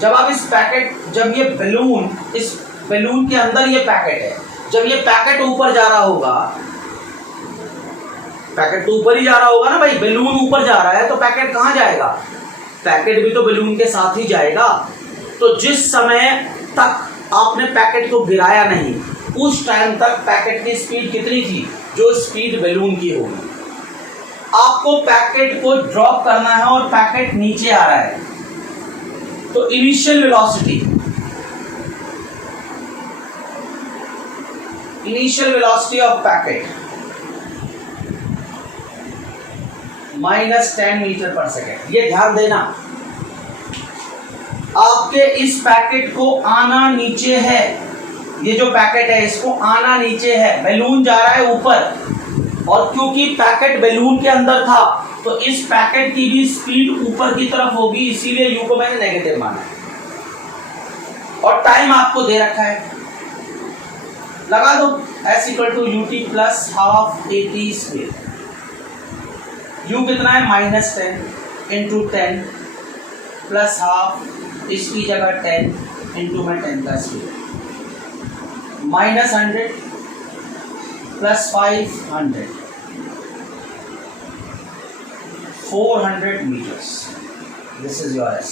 जब आप इस पैकेट, जब ये बैलून, इस बैलून के अंदर ये पैकेट है, जब ये पैकेट ऊपर जा रहा होगा, पैकेट तो ऊपर ही जा रहा होगा ना भाई, बैलून ऊपर जा रहा है तो पैकेट कहाँ जाएगा? पैकेट भी तो बैलून के साथ ही जाएगा। तो जिस समय तक आपने पैकेट को गिराया नहीं, उस टाइम तक पैकेट की स्पीड कितनी थी? जो स्पीड बैलून की होगी। आपको पैकेट को ड्रॉप करना है और पैकेट नीचे आ रहा है, तो initial velocity of packet -10 meter पर सेकेंड। ये ध्यान देना, आपके इस पैकेट को आना नीचे है, ये जो पैकेट है इसको आना नीचे है, बैलून जा रहा है ऊपर, और क्योंकि पैकेट बैलून के अंदर था तो इस पैकेट की भी स्पीड ऊपर की तरफ होगी, इसीलिए यू को मैंने नेगेटिव माना है। और टाइम आपको दे रखा है, लगा दो, s = ut + ½ at²। u कितना है? -10 × 10 + ½ इसकी जगह 10 × मैं 10 का square, -100 + 500 400 meters. This is your s।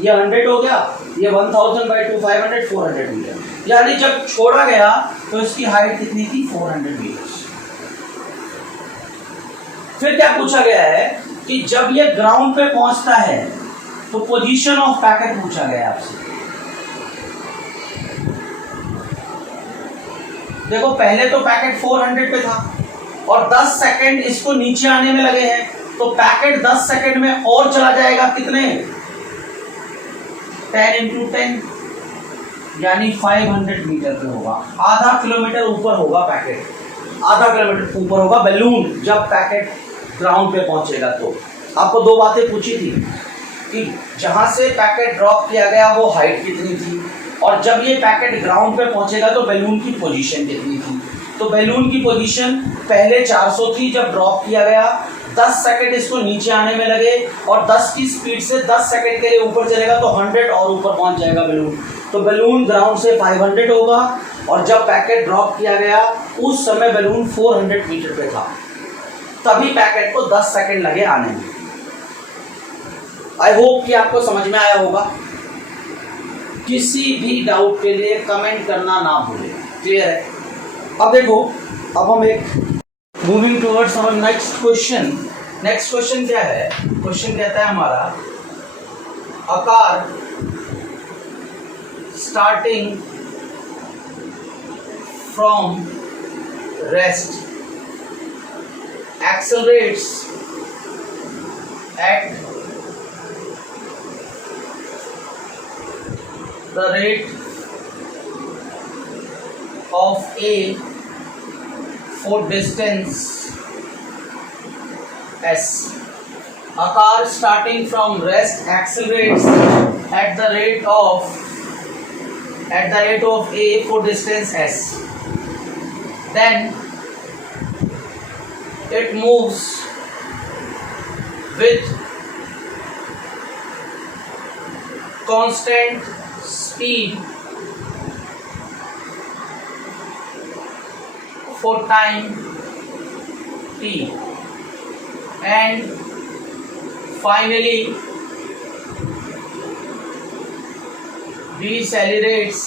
ये 100 हो गया, ये 1000/2 500 400 मीटर। यानी जब छोड़ा गया तो इसकी हाइट कितनी थी? 400 मीटर्स। फिर क्या पूछा गया है कि जब ये ग्राउंड पे पहुंचता है तो पोजीशन ऑफ पैकेट पूछा गया आपसे। देखो पहले तो पैकेट 400 पे था और 10 सेकंड इसको नीचे आने में लगे हैं, तो पैकेट 10 सेकंड में और चला जाएगा कितने? 10 × 10 यानी 500 मीटर पे होगा, आधा किलोमीटर ऊपर होगा पैकेट, आधा किलोमीटर ऊपर होगा बैलून जब पैकेट ग्राउंड पे पहुंचेगा। तो आपको दो बातें पूछी थी कि जहां से पैकेट ड्रॉप किया गया वो हाइट कितनी थी, और जब ये पैकेट ग्राउंड पे पहुंचेगा तो बैलून की पोजीशन कितनी थी। तो बैलून की पोजीशन पहले 400 थी जब ड्रॉप किया गया, 10 सेकंड इसको नीचे आने में लगे और 10 की स्पीड से 10 सेकंड के लिए ऊपर चलेगा तो 100 और ऊपर पहुंच जाएगा बैलून। तो बैलून ग्राउंड से 500 होगा और जब पैकेट ड्रॉप किया गया उस समय बैलून 400 मीटर पे था, तभी पैकेट को 10 सेकंड लगे आने में। आई होप कि आपको समझ में आया होगा। किसी भी डाउट के लिए कमेंट करना ना भूलें। क्लियर है? अब देखो, अब हम एक moving towards our next question. Next question क्या है? क्वेश्चन कहता है हमारा, a car starting from rest accelerates at the rate of a for distance s. A car starting from rest accelerates at the rate of a for distance s. Then it moves with constant speed for time t and finally decelerates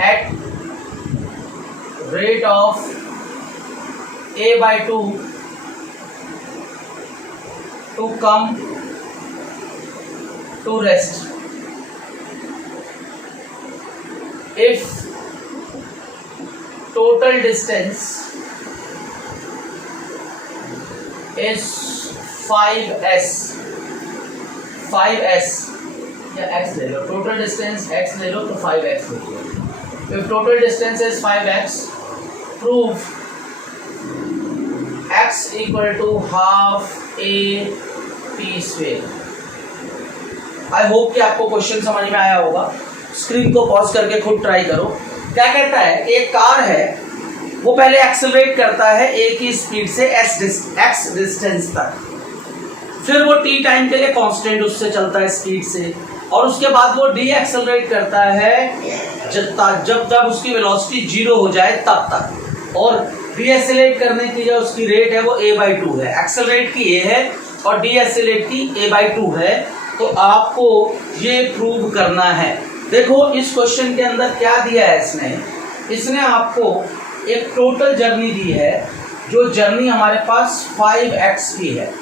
at rate of a/2 to come to rest if total distance is 5s या x ले लो, total distance x ले लो तो 5x लिखिए। If total distance is 5x, prove x equal to half a p square. I hope कि आपको question समझ में आया होगा। स्क्रीन को पॉज करके खुद ट्राई करो। क्या कहता है, एक कार है, वो पहले एक्सेलरेट करता है a की स्पीड से x डिस्टेंस तक, फिर वो t टाइम के लिए कांस्टेंट उससे चलता है स्पीड से, और उसके बाद वो डी एक्सेलरेट करता है जब उसकी वेलोसिटी 0 हो जाए तब तक, और डी एक्सेलरेट करने की जो उसकी रेट है वो a/2 है। एक्सेलरेट की a है और डी एक्सेलरेट की a/2 है। तो आपको ये प्रूव करना है। देखो इस क्वेश्चन के अंदर क्या दिया है, इसने आपको एक टोटल जर्नी दी है, जो जर्नी हमारे पास 5x की है।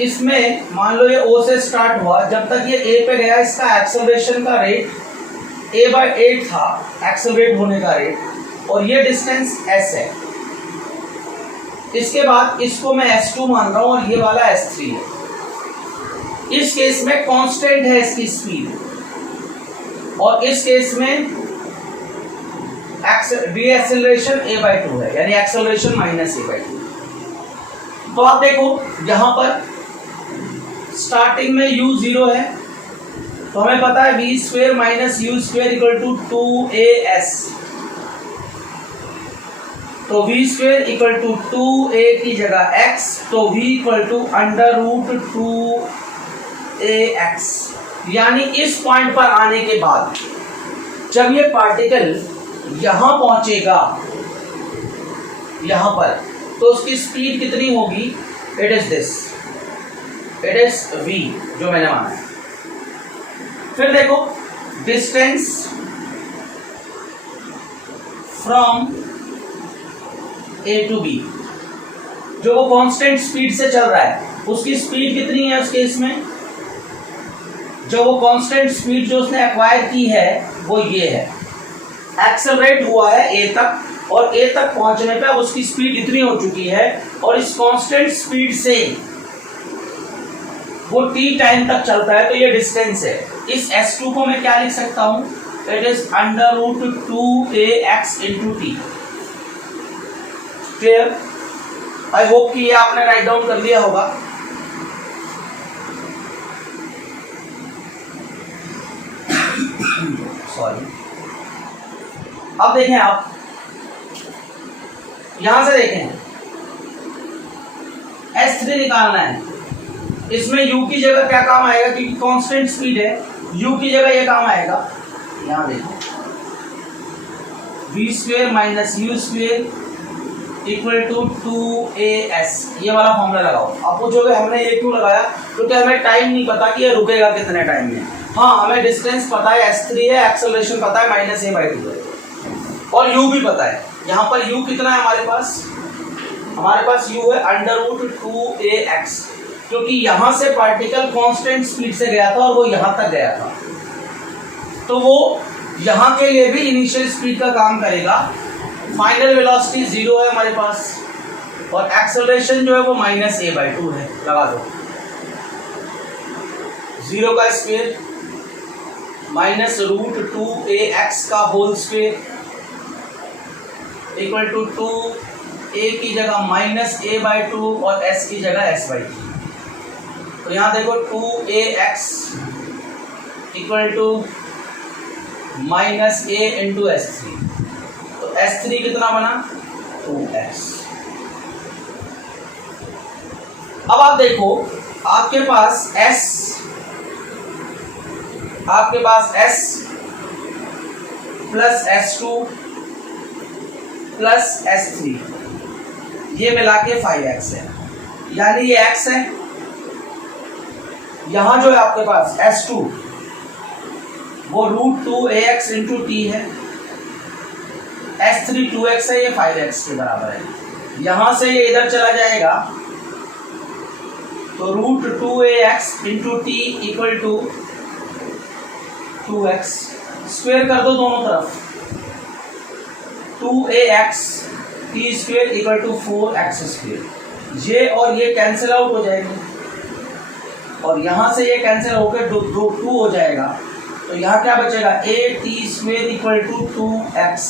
इसमें मान लो ये O से स्टार्ट हुआ, जब तक ये A पे गया इसका एक्सेलरेशन का रेट a/8 था, एक्सेलरेट होने का रेट, और ये डिस्टेंस s है। इसके बाद इसको मैं s2 मान रहा हूं और ये वाला s3 है। इस केस में कांस्टेंट है इसकी स्पीड, और इस केस में डी एक्सेलरेशन a/2 है, यानी एक्सेलरेशन माइनस a/2। तो आप देखो यहां पर स्टार्टिंग में u 0 है, तो हमें पता है v square minus u square equal to 2as। तो v square equal to 2a की जगह x, तो v इक्वल टू √2ax। यानी इस पॉइंट पर आने के बाद जब ये पार्टिकल यहां पहुंचेगा, यहां पर, तो उसकी स्पीड कितनी होगी? It is this, it is v जो मैंने माना है। फिर देखो distance from a to b, जो वो कांस्टेंट स्पीड से चल रहा है, उसकी स्पीड कितनी है उस केस में? जो वो कांस्टेंट स्पीड जो उसने एक्वायर की है वो ये है। एक्सेलरेट हुआ है a तक, और a तक पहुंचने पे अब उसकी स्पीड इतनी हो चुकी है, और इस कांस्टेंट स्पीड से वो t टाइम तक चलता है, तो ये डिस्टेंस है। इस s2 को मैं क्या लिख सकता हूं? It is √2ax into t। Clear? I hope कि ये आपने राइट डाउन कर लिया होगा। सॉरी। अब देखें, आप यहां से देखें, S3 निकालना है। इसमें u की जगह क्या काम आएगा, क्योंकि कांस्टेंट स्पीड है, u की जगह ये काम आएगा। यहां देखो v square minus u square equal to 2as, ये वाला फॉर्मूला लगाओ। आप पूछोगे हमने ये क्यों लगाया? क्योंकि हमें टाइम नहीं पता कि ये रुकेगा कितने टाइम में। हाँ, हमें डिस्टेंस पता है s3 है, एक्सेलरेशन पता है माइनस a/2 है, और u भी पता है। यहाँ पर u कितना है हमारे पास? हमारे पास u है √2ax, क्योंकि यहां से पार्टिकल कांस्टेंट स्पीड से गया था और वो यहां तक गया था, तो वो यहां के लिए भी इनिशियल स्पीड का काम करेगा। फाइनल वेलोसिटी 0 है हमारे पास, और एक्सेलरेशन जो है वो माइनस a/2 है। लगा दो, 0 का स्क्वायर माइनस √2ax का whole square equal to 2a की जगह माइनस a/2 और s की जगह s/2। तो यहाँ देखो 2ax equal to minus a into s3। तो s3 कितना बना? 2x। अब आप देखो, आपके पास s plus s2 plus s3 ये मिला के 5x है, यानी ये x है। यहां जो है आपके पास s2 वो √2ax इंटू टी है, s3 2x है, ये 5x के बराबर है। यहाँ से ये इधर चला जाएगा तो √2ax into t equal to 2x, square कर दो दोनों तरफ, 2ax t square equal to 4x square. ये और ये कैंसिल आउट हो जाएंगे और यहाँ से ये कैंसिल होकर 2 हो जाएगा, तो यहाँ क्या बचेगा, a t square equal to 2x,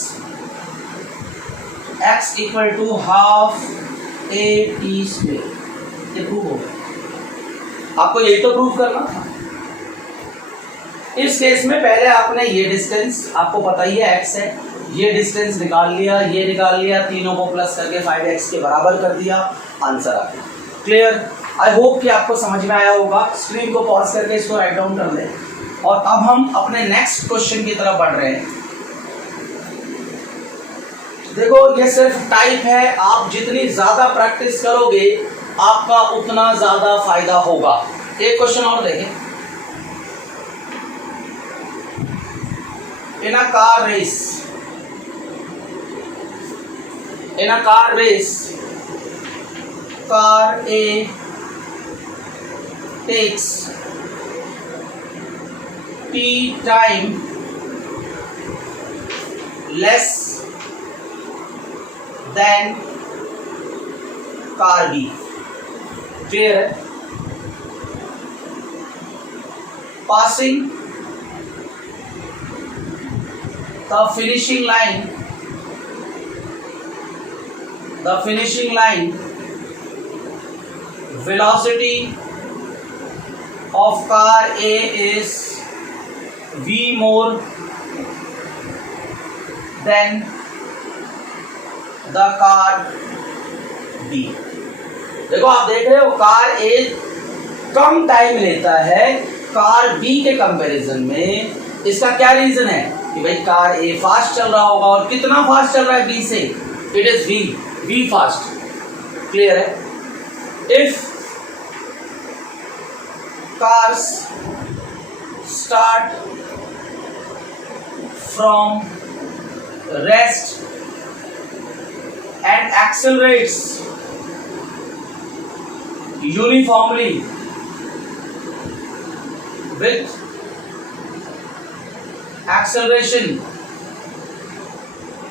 x equal to half a t square. ये प्रूव हो गया। आपको यही तो प्रूव करना था। इस केस में पहले आपने ये डिस्टेंस, आपको पता ही है x है, ये डिस्टेंस निकाल लिया, ये निकाल लिया, तीनों को प्लस करके 5x के बराबर कर दिया, आंसर आ गया। क्लियर? आई होप कि आपको समझ में आया होगा। स्क्रीन को पॉज करके इसको राइट डाउन कर लें और अब हम अपने नेक्स्ट क्वेश्चन की तरफ बढ़ रहे हैं। देखो ये सिर्फ टाइप है, आप जितनी ज्यादा प्रैक्टिस करोगे आपका उतना ज्यादा फायदा होगा। एक क्वेश्चन और देखें। In a car race, car A takes t time less than car B। Clear है? Passing the finishing line, velocity of car A is v more than the car B। देखो आप देख रहे हो कार A कम टाइम लेता है car B के comparison में। इसका क्या रीजन है कि भाई कार A फास्ट चल रहा होगा, और कितना फास्ट चल रहा है B से, it is V fast. Clear है? If cars start from rest and accelerates uniformly with acceleration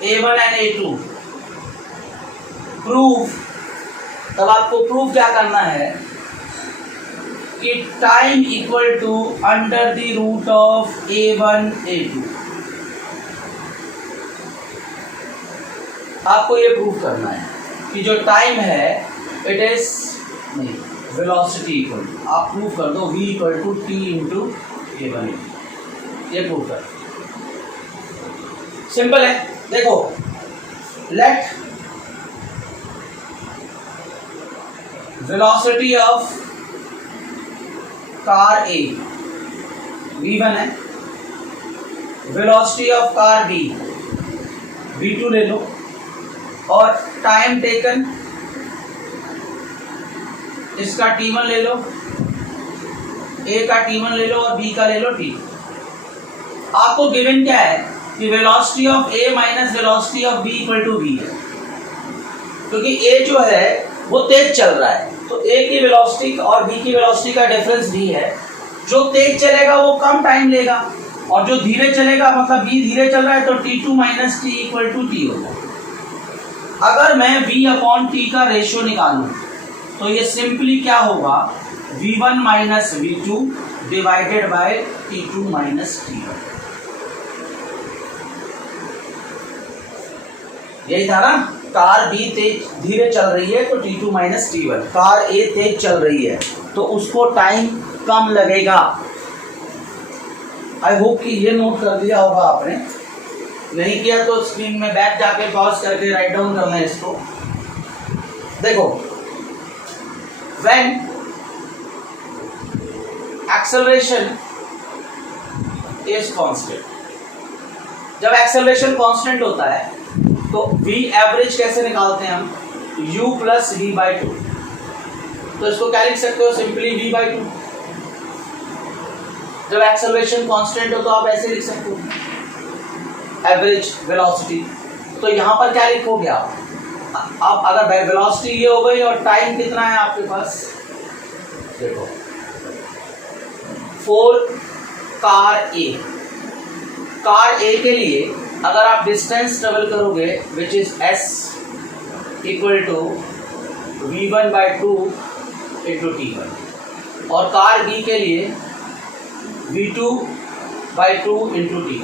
A1 and A2, prove, तब आपको प्रूव क्या करना है कि time equal to under the root of A1 A2। आपको ये प्रूव करना है कि जो टाइम है इट इज नहीं, वेलोसिटी इक्वल टू, आप प्रूव कर दो v equal to t into A1 A2। ये प्रूव कर, सिंपल है। देखो let velocity of car A v1 है, velocity of car B v2 ले लो, और टाइम टेकन इसका t1 ले लो, A का t1 ले लो और B का ले लो t। आपको गिवन क्या है कि velocity of A minus velocity of B equal to V है, क्योंकि A जो है वो तेज चल रहा है, तो A की वेलोसिटी और B की वेलोसिटी का डिफरेंस भी है। जो तेज चलेगा वो कम टाइम लेगा, और जो धीरे चलेगा मतलब B धीरे चल रहा है तो T2 minus T equal to T होगा। अगर मैं V अपॉन T का रेशियो निकालूं तो ये सिंपली क्या होगा, V1 minus V2 divided by T2 minus T1। यही था ना, कार B तेज धीरे चल रही है तो T2 minus T1, car A तेज चल रही है तो उसको टाइम कम लगेगा। आई होप कि ये नोट कर दिया होगा आपने, नहीं किया तो स्क्रीन में बैक जाके पॉज करके राइट डाउन करना है इसको। देखो व्हेन एक्सेलरेशन इज कांस्टेंट, जब एक्सेलरेशन कांस्टेंट होता है तो v एवरेज कैसे निकालते हैं हम, u plus v by two. तो इसको क्या लिख सकते हो, सिंपली v बाई टू। जब एक्सेलरेशन कांस्टेंट हो तो आप ऐसे लिख सकते हो एवरेज वेलोसिटी। तो यहाँ पर क्या लिखोगे आप अगर वेलोसिटी ये हो गई और टाइम कितना है आपके पास, देखो 4 कार ए के लिए अगर आप डिस्टेंस ट्रेवल करोगे which is s equal to v1/2 into t1, और कार बी के लिए v2/2 इंटू t2,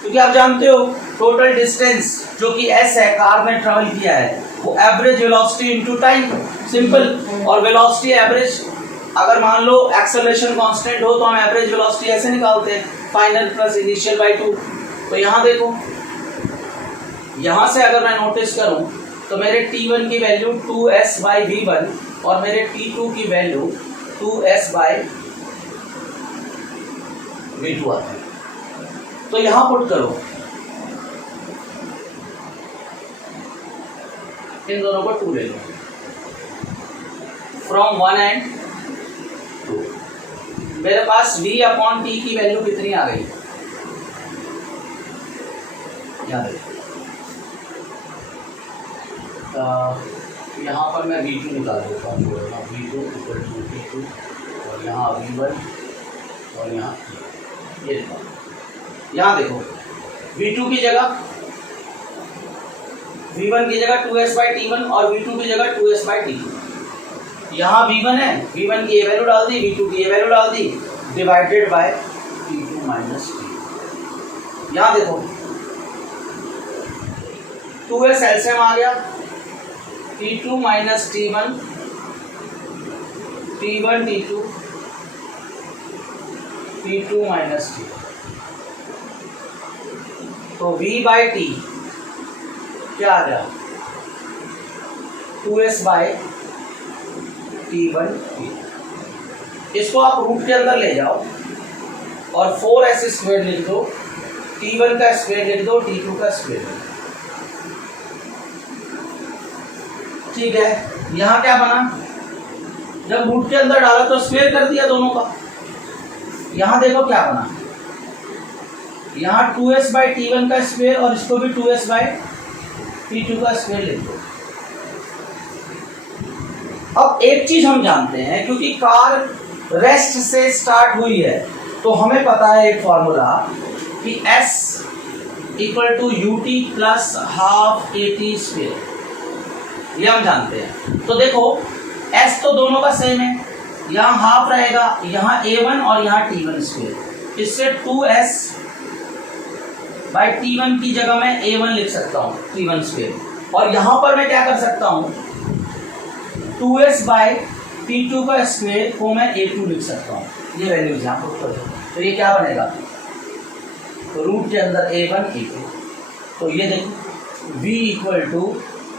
क्योंकि आप जानते हो टोटल डिस्टेंस जो कि s है कार ने ट्रेवल किया है वो average velocity into time, simple. और वेलोसिटी एवरेज अगर मान लो एक्सेलरेशन कांस्टेंट हो तो हम एवरेज वेलोसिटी ऐसे निकालते हैं फाइनल प्लस इनिशियल बाय 2। तो यहाँ देखो, यहाँ से अगर मैं नोटिस करूं तो मेरे t1 की वैल्यू 2s बाई v1 और मेरे t2 की वैल्यू 2s बाई v2 आती है। तो यहाँ पुट करो, इन दोनों को 2 ले लो, फ्रॉम 1 एंड 2। मेरे पास v अपॉन t की वैल्यू कितनी आ गई, यहाँ पर मैं v2 निकाल देता हूँ, v2 इक्वल टू t2 और यहाँ v1 और यहाँ ये देखो, यहाँ देखो v2 की जगह v1 की जगह 2s बाई t1 और v2 की जगह 2s बाई t2। यहाँ v1 है, v1 की ये वैल्यू डाल दी, v2 की ये वैल्यू डाल दी, divided by t2 minus t। यहाँ देखो 2s एलसीएम आ गया, t2 minus t1, t1 t2, t2 minus t। तो v बाई t क्या आ गया, 2s बाई t1 t। इसको आप रूट के अंदर ले जाओ और 4s स्क्वायर लिख दो, t1 का स्क्वायर लिख दो, t2 का स्क्वायर लिख दो, ठीक है। यहाँ क्या बना, जब रूट के अंदर डाला तो स्क्वायर कर दिया दोनों का। यहाँ देखो क्या बना, यहाँ 2s बाई t1 का स्क्वायर और इसको भी 2s बाई t2 का स्क्वायर लिख दो। अब एक चीज हम जानते हैं, क्योंकि कार रेस्ट से स्टार्ट हुई है तो हमें पता है एक फॉर्मूला कि s equal to ut plus half at square, ये हम जानते हैं। तो देखो s तो दोनों का सेम है, यहाँ हाफ रहेगा, यहाँ a1 और यहाँ t1 स्क्वायर, इससे 2s बाई t1 की जगह मैं a1 लिख सकता हूँ t1 स्क्वायर, और यहाँ पर मैं क्या कर सकता हूँ 2s बाई t2 का स्क्वायर को मैं a2 लिख सकता हूँ। ये वैल्यूज यहाँ पुट कर दो, तो ये क्या बनेगा, तो रूट के अंदर a1 a2। तो ये देखो v equal to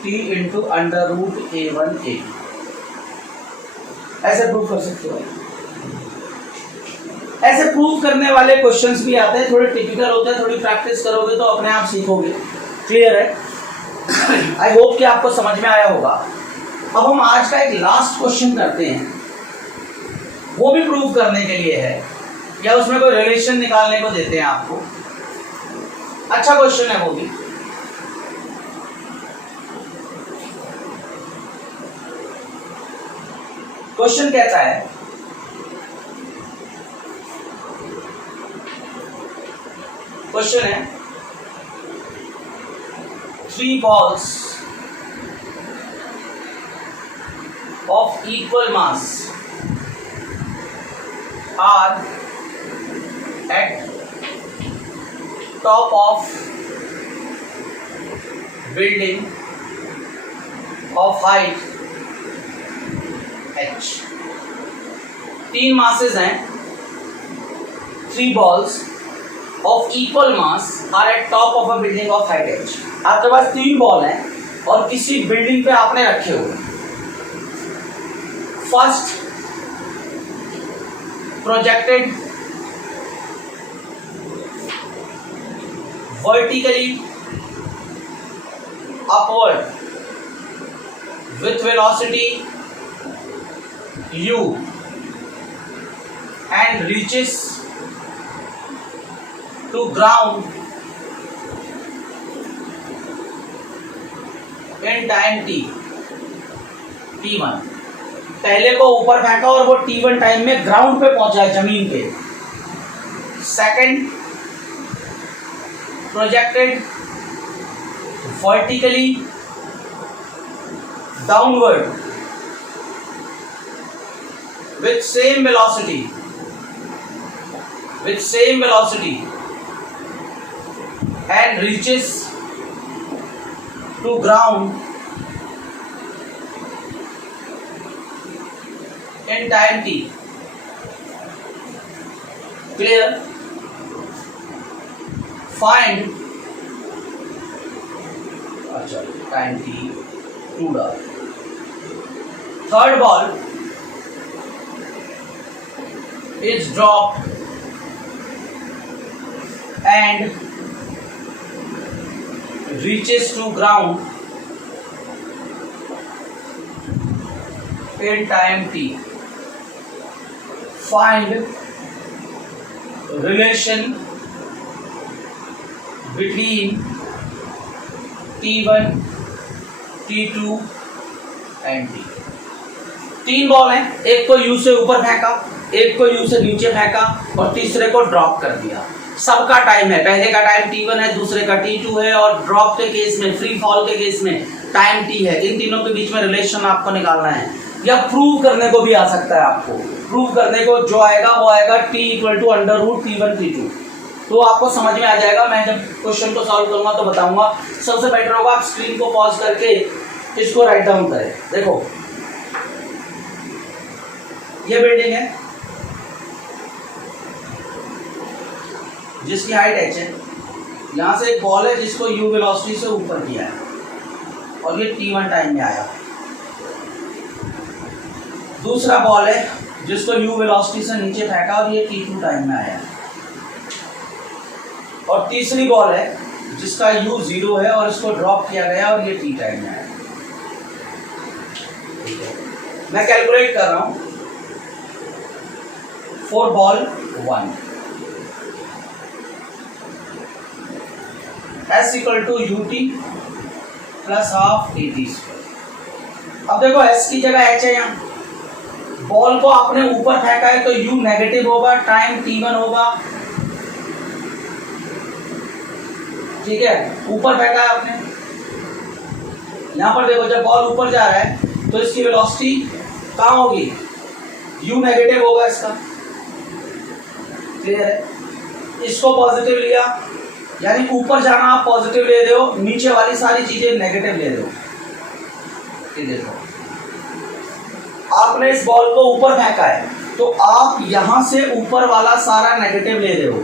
t into under root a1 a2, ऐसे प्रूव कर सकते हो। ऐसे प्रूव करने वाले क्वेश्चंस भी आते हैं, थोड़े टिपिकल होते हैं, थोड़ी प्रैक्टिस करोगे तो अपने आप सीखोगे। क्लियर है? आई होप कि आपको समझ में आया होगा। अब हम आज का एक लास्ट क्वेश्चन करते हैं, वो भी प्रूव करने के लिए है, या उसमें कोई रिलेशन निकालने को देते हैं आपको। अच्छा क्वेश्चन है वो भी। क्वेश्चन कहता है क्वेश्चन है 3 balls of equal mass are at top of building of height h। 3 masses हैं, 3 balls of equal mass are at top of a building of height h। आपके पास 3 बॉल हैं और किसी बिल्डिंग पे आपने रखे हुए। First projected vertically upward with velocity u and reaches to ground in time t1। पहले को ऊपर फेंका और वो t1 टाइम में ग्राउंड पे पहुंचा है, जमीन पे। Second, projected vertically downward with same velocity and reaches to ground in time t। Clear? Find time t 2 डाल। Third ball is dropped and reaches to ground in time t। Find relation between t1, t2 and t। तीन ball हैं, एक को you से ऊपर फेंका, एक को यू से नीचे फेंका और तीसरे को ड्रॉप कर दिया। सबका टाइम है, पहले का टाइम t1 है, दूसरे का t2 है और ड्रॉप के केस में, फ्री फॉल के केस में टाइम t है। इन तीनों के बीच में रिलेशन आपको निकालना है, या प्रूव करने को भी आ सकता है। आपको प्रूव करने को जो आएगा वो आएगा t equal to under root t1 t2। तो आपको समझ में आ जाएगा। मैं जब क्वेश्चन को सॉल्व करूंगा तो बताऊंगा। सबसे बेटर होगा आप स्क्रीन को पॉज करके इसको राइट डाउन करें। देखो ये बिल्डिंग है जिसकी हाइट h है। यहां से एक बॉल है जिसको u वेलोसिटी से ऊपर किया है और ये t1 टाइम में आया। दूसरा बॉल है जिसको u वेलोसिटी से नीचे फेंका और ये t2 टाइम में आया। और तीसरी बॉल है जिसका u 0 है और इसको ड्रॉप किया गया और ये t टाइम में आया। मैं कैलकुलेट कर रहा हूं। 4 ball 1 s equal to ut plus half at square. अब देखो s की जगह h है। यहाँ बॉल को आपने ऊपर फेंका है तो u नेगेटिव होगा, टाइम t1 होगा। ठीक है, ऊपर फेंका है आपने। यहां पर देखो जब बॉल ऊपर जा रहा है तो इसकी वेलोसिटी कहां होगी, u नेगेटिव होगा इसका। क्लियर है? इसको पॉजिटिव लिया यानी ऊपर जाना आप पॉजिटिव ले रहे हो, नीचे वाली सारी चीजें नेगेटिव ले रहे हो। ये देखो आपने इस बॉल को ऊपर फेंका है तो आप यहां से ऊपर वाला सारा नेगेटिव ले रहे हो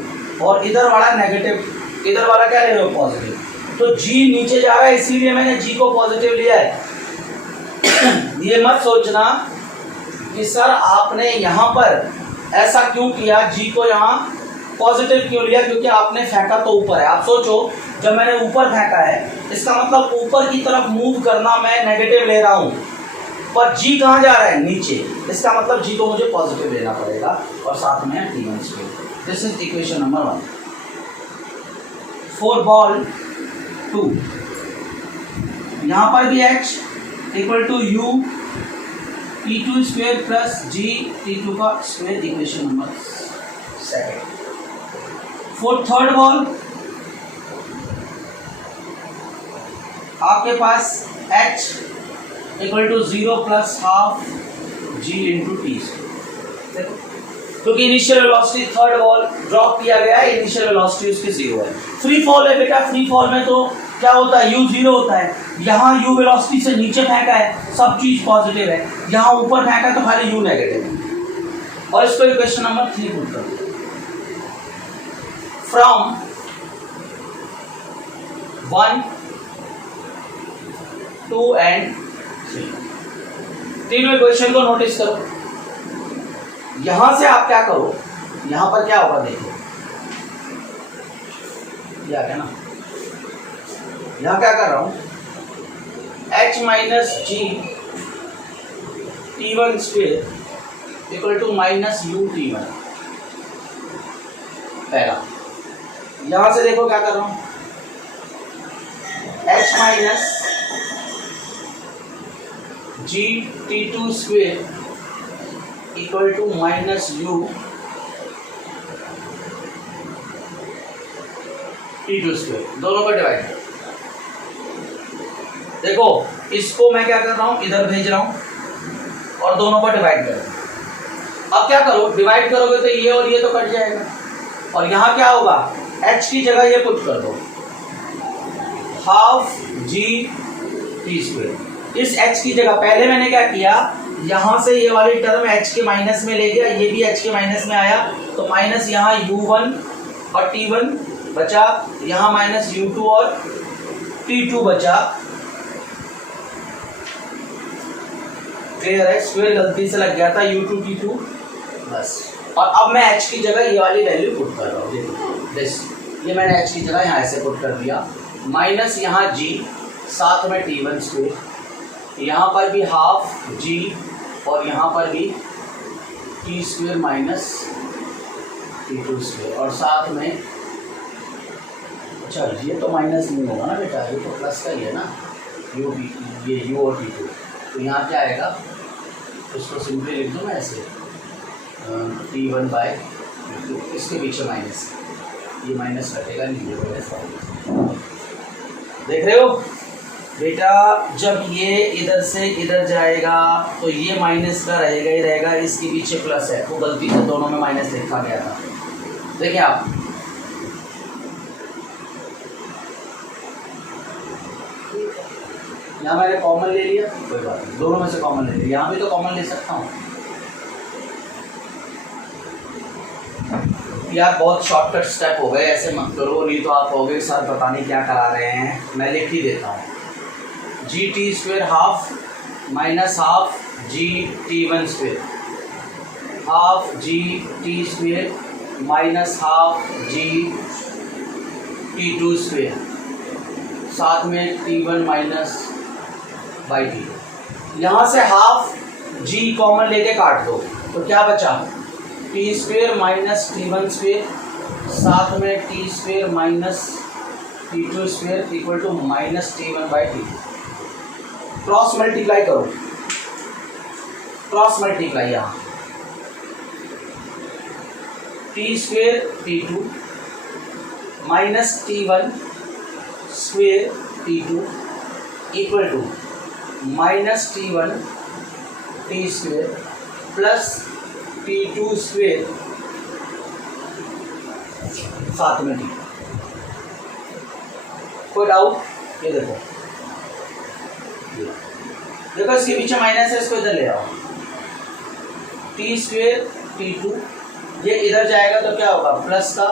और इधर वाला नेगेटिव, इधर वाला क्या ले रहे हो, पॉजिटिव। तो g नीचे जा रहा है इसीलिए मैंने g को पॉजिटिव लिया है। ये मत सोचना कि सर आपने यहां पर ऐसा क्यों किया, g को यहाँ पॉजिटिव क्यों लिया, क्योंकि आपने फेंका तो ऊपर है। आप सोचो जब मैंने ऊपर फेंका है इसका मतलब ऊपर की तरफ मूव करना मैं नेगेटिव ले रहा हूँ, पर g कहाँ जा रहा है, नीचे। इसका मतलब g को मुझे पॉजिटिव लेना पड़ेगा और साथ में t1 square. This is equation number 1। 4 ball 2, यहाँ पर भी h equal to u t2 square plus g t2 का स्क्वायर, equation number 2। For third ball आपके पास h equal to 0 plus half g into T. क्योंकि initial velocity third ball drop किया गया है, इनिशियल वेलोसिटी उसकी 0 है। फ्री फॉल है बेटा, फ्री फॉल में तो क्या होता है, u 0 होता है। यहाँ u वेलोसिटी से नीचे फेंका है, सब चीज पॉजिटिव है। यहाँ ऊपर फेंका तो खाली u नेगेटिव है। और इसको इक्वेशन नंबर 3 पुट कर दो। फ्रॉम 1, 2 एंड 3, तीनों इक्वेशन को नोटिस करो। यहां से आप क्या करो, यहां पर क्या होगा देखो, क्या है ना, यहां क्या कर रहा हूं, h minus g t1 square equal to minus u t1 पहला। यहां से देखो क्या कर रहा हूं, h minus g t two square equal to minus u t two square, दोनों को डिवाइड कर। देखो इसको मैं क्या कर रहा हूं, इधर भेज रहा हूं और दोनों को डिवाइड कर। अब क्या करो, डिवाइड करोगे तो ये और ये तो कट जाएगा और यहां क्या होगा, h की जगह ये पुट कर दो, हाफ जी टी स्क्वेयर। इस h की जगह पहले मैंने क्या किया, यहां से ये वाली टर्म h के माइनस में ले गया, ये भी h के माइनस में आया तो माइनस यहाँ u1 और t1 बचा, यहाँ माइनस u2 और t2 बचा। क्लियर है, स्क्वायर गलती से लग गया था u2 t2 बस। और अब मैं h की जगह ये वाली वैल्यू पुट कर रहा हूँ, देखो ये मैंने h की जगह यहाँ ऐसे पुट कर दिया, माइनस यहाँ g साथ में t1 स्क्वायर, यहाँ पर भी हाफ g और यहाँ पर भी t square minus t2 square और साथ में, अच्छा ये तो माइनस नहीं होगा ना बेटा, ये तो प्लस का ही है ना, u ये u और t2, तो यहाँ क्या आएगा, उसको सिंपली लिख दो मैं ऐसे t1 बाय इसके पीछे माइनस, ये माइनस कटेगा नहीं, देख रहे हो बेटा। जब ये इधर से इधर जाएगा तो ये माइनस का रहेगा ही रहेगा, इसके पीछे प्लस है, तो गलती से दोनों में माइनस लिखा गया था। देखिए आप यहाँ मैंने कॉमन ले लिया, कोई बात नहीं, दोनों में से कॉमन ले लिया, यहाँ भी तो कॉमन ले सकता हूँ यार। बहुत शॉर्टकट स्टेप हो गए, ऐसे मत करो नहीं तो आप कहोगे सर पता नहीं क्या करा रहे हैं। मैं लिख ही देता हूँ, g t square half minus half g t one square, half g t square minus half g t two square, साथ में t1 माइनस बाई टी। यहाँ से हाफ g कॉमन लेके काट दो तो क्या बचा, T square minus t1 square साथ में t square minus t2 square equal to minus t1 by t. Cross multiply करो, क्रॉस मल्टीप्लाई यहाँ t square t2 minus t1 square t2 equal to minus t1 t square plus t2 square साथ में t। कोई doubt, ये देखो देखो इसके पीछे माइनस है, इसको इधर ले आओ, टी स्क्वेयर t2, ये इधर जाएगा तो क्या होगा प्लस का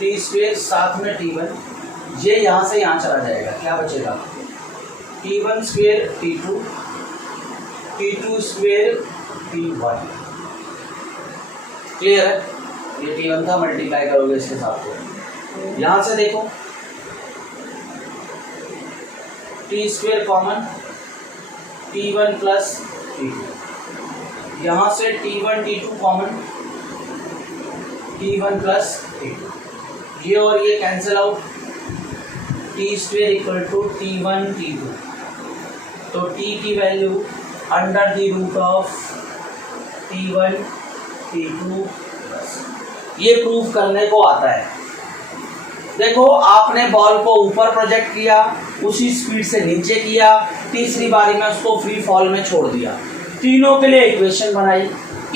टी स्क्वेयर साथ में t1, ये यहाँ से यहाँ चला जाएगा, क्या बचेगा t1 square t2 t2 square t1। Clear है, ये t1 था, मल्टीप्लाई करोगे इसके साथ को, यहाँ से देखो T square common t1 plus t2, यहाँ से t1 t2 common t1 plus t2, ये और ये cancel out, t square equal to t1 t2, तो t की value under the root of t1 t2 ये प्रूफ करने को आता है। देखो आपने बॉल को ऊपर प्रोजेक्ट किया, उसी स्पीड से नीचे किया, तीसरी बारी में उसको फ्री फॉल में छोड़ दिया, तीनों के लिए इक्वेशन बनाई।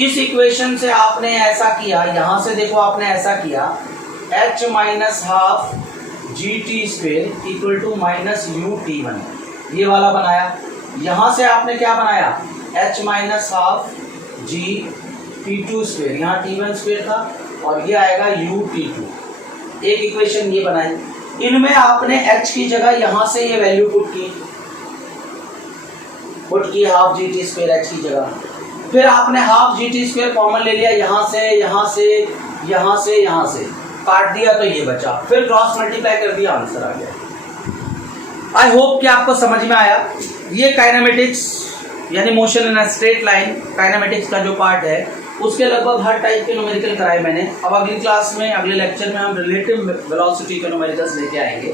इस इक्वेशन से आपने ऐसा किया, यहाँ से देखो आपने ऐसा किया h minus half g t square equal to minus u t one, ये वाला बनाया। यहाँ से आपने क्या बनाया, h minus half g t two square, यहाँ टी वन स्क्वेयर था और ये आएगा यू टी टू, एक इक्वेशन ये बनाई। इनमें आपने h की जगह यहाँ से ये वैल्यू पुट की half g t square h की जगह, फिर आपने half g t square common ले लिया, यहाँ से यहाँ से यहाँ से यहाँ से काट दिया तो ये बचा, फिर क्रॉस मल्टीप्लाई कर दिया, आंसर आ गया। आई होप कि आपको समझ में आया। ये काइनेमेटिक्स यानी motion in a straight line, kinematics का जो पार्ट है उसके लगभग हर टाइप के न्यूमेरिकल कराए मैंने। अब अगली क्लास में, अगले लेक्चर में हम रिलेटिव वेलोसिटी के न्यूमेरिकल्स लेके आएंगे।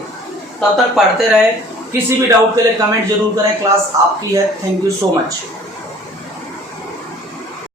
तब तक पढ़ते रहे। किसी भी डाउट के लिए कमेंट जरूर करें। क्लास आपकी है। Thank you so much.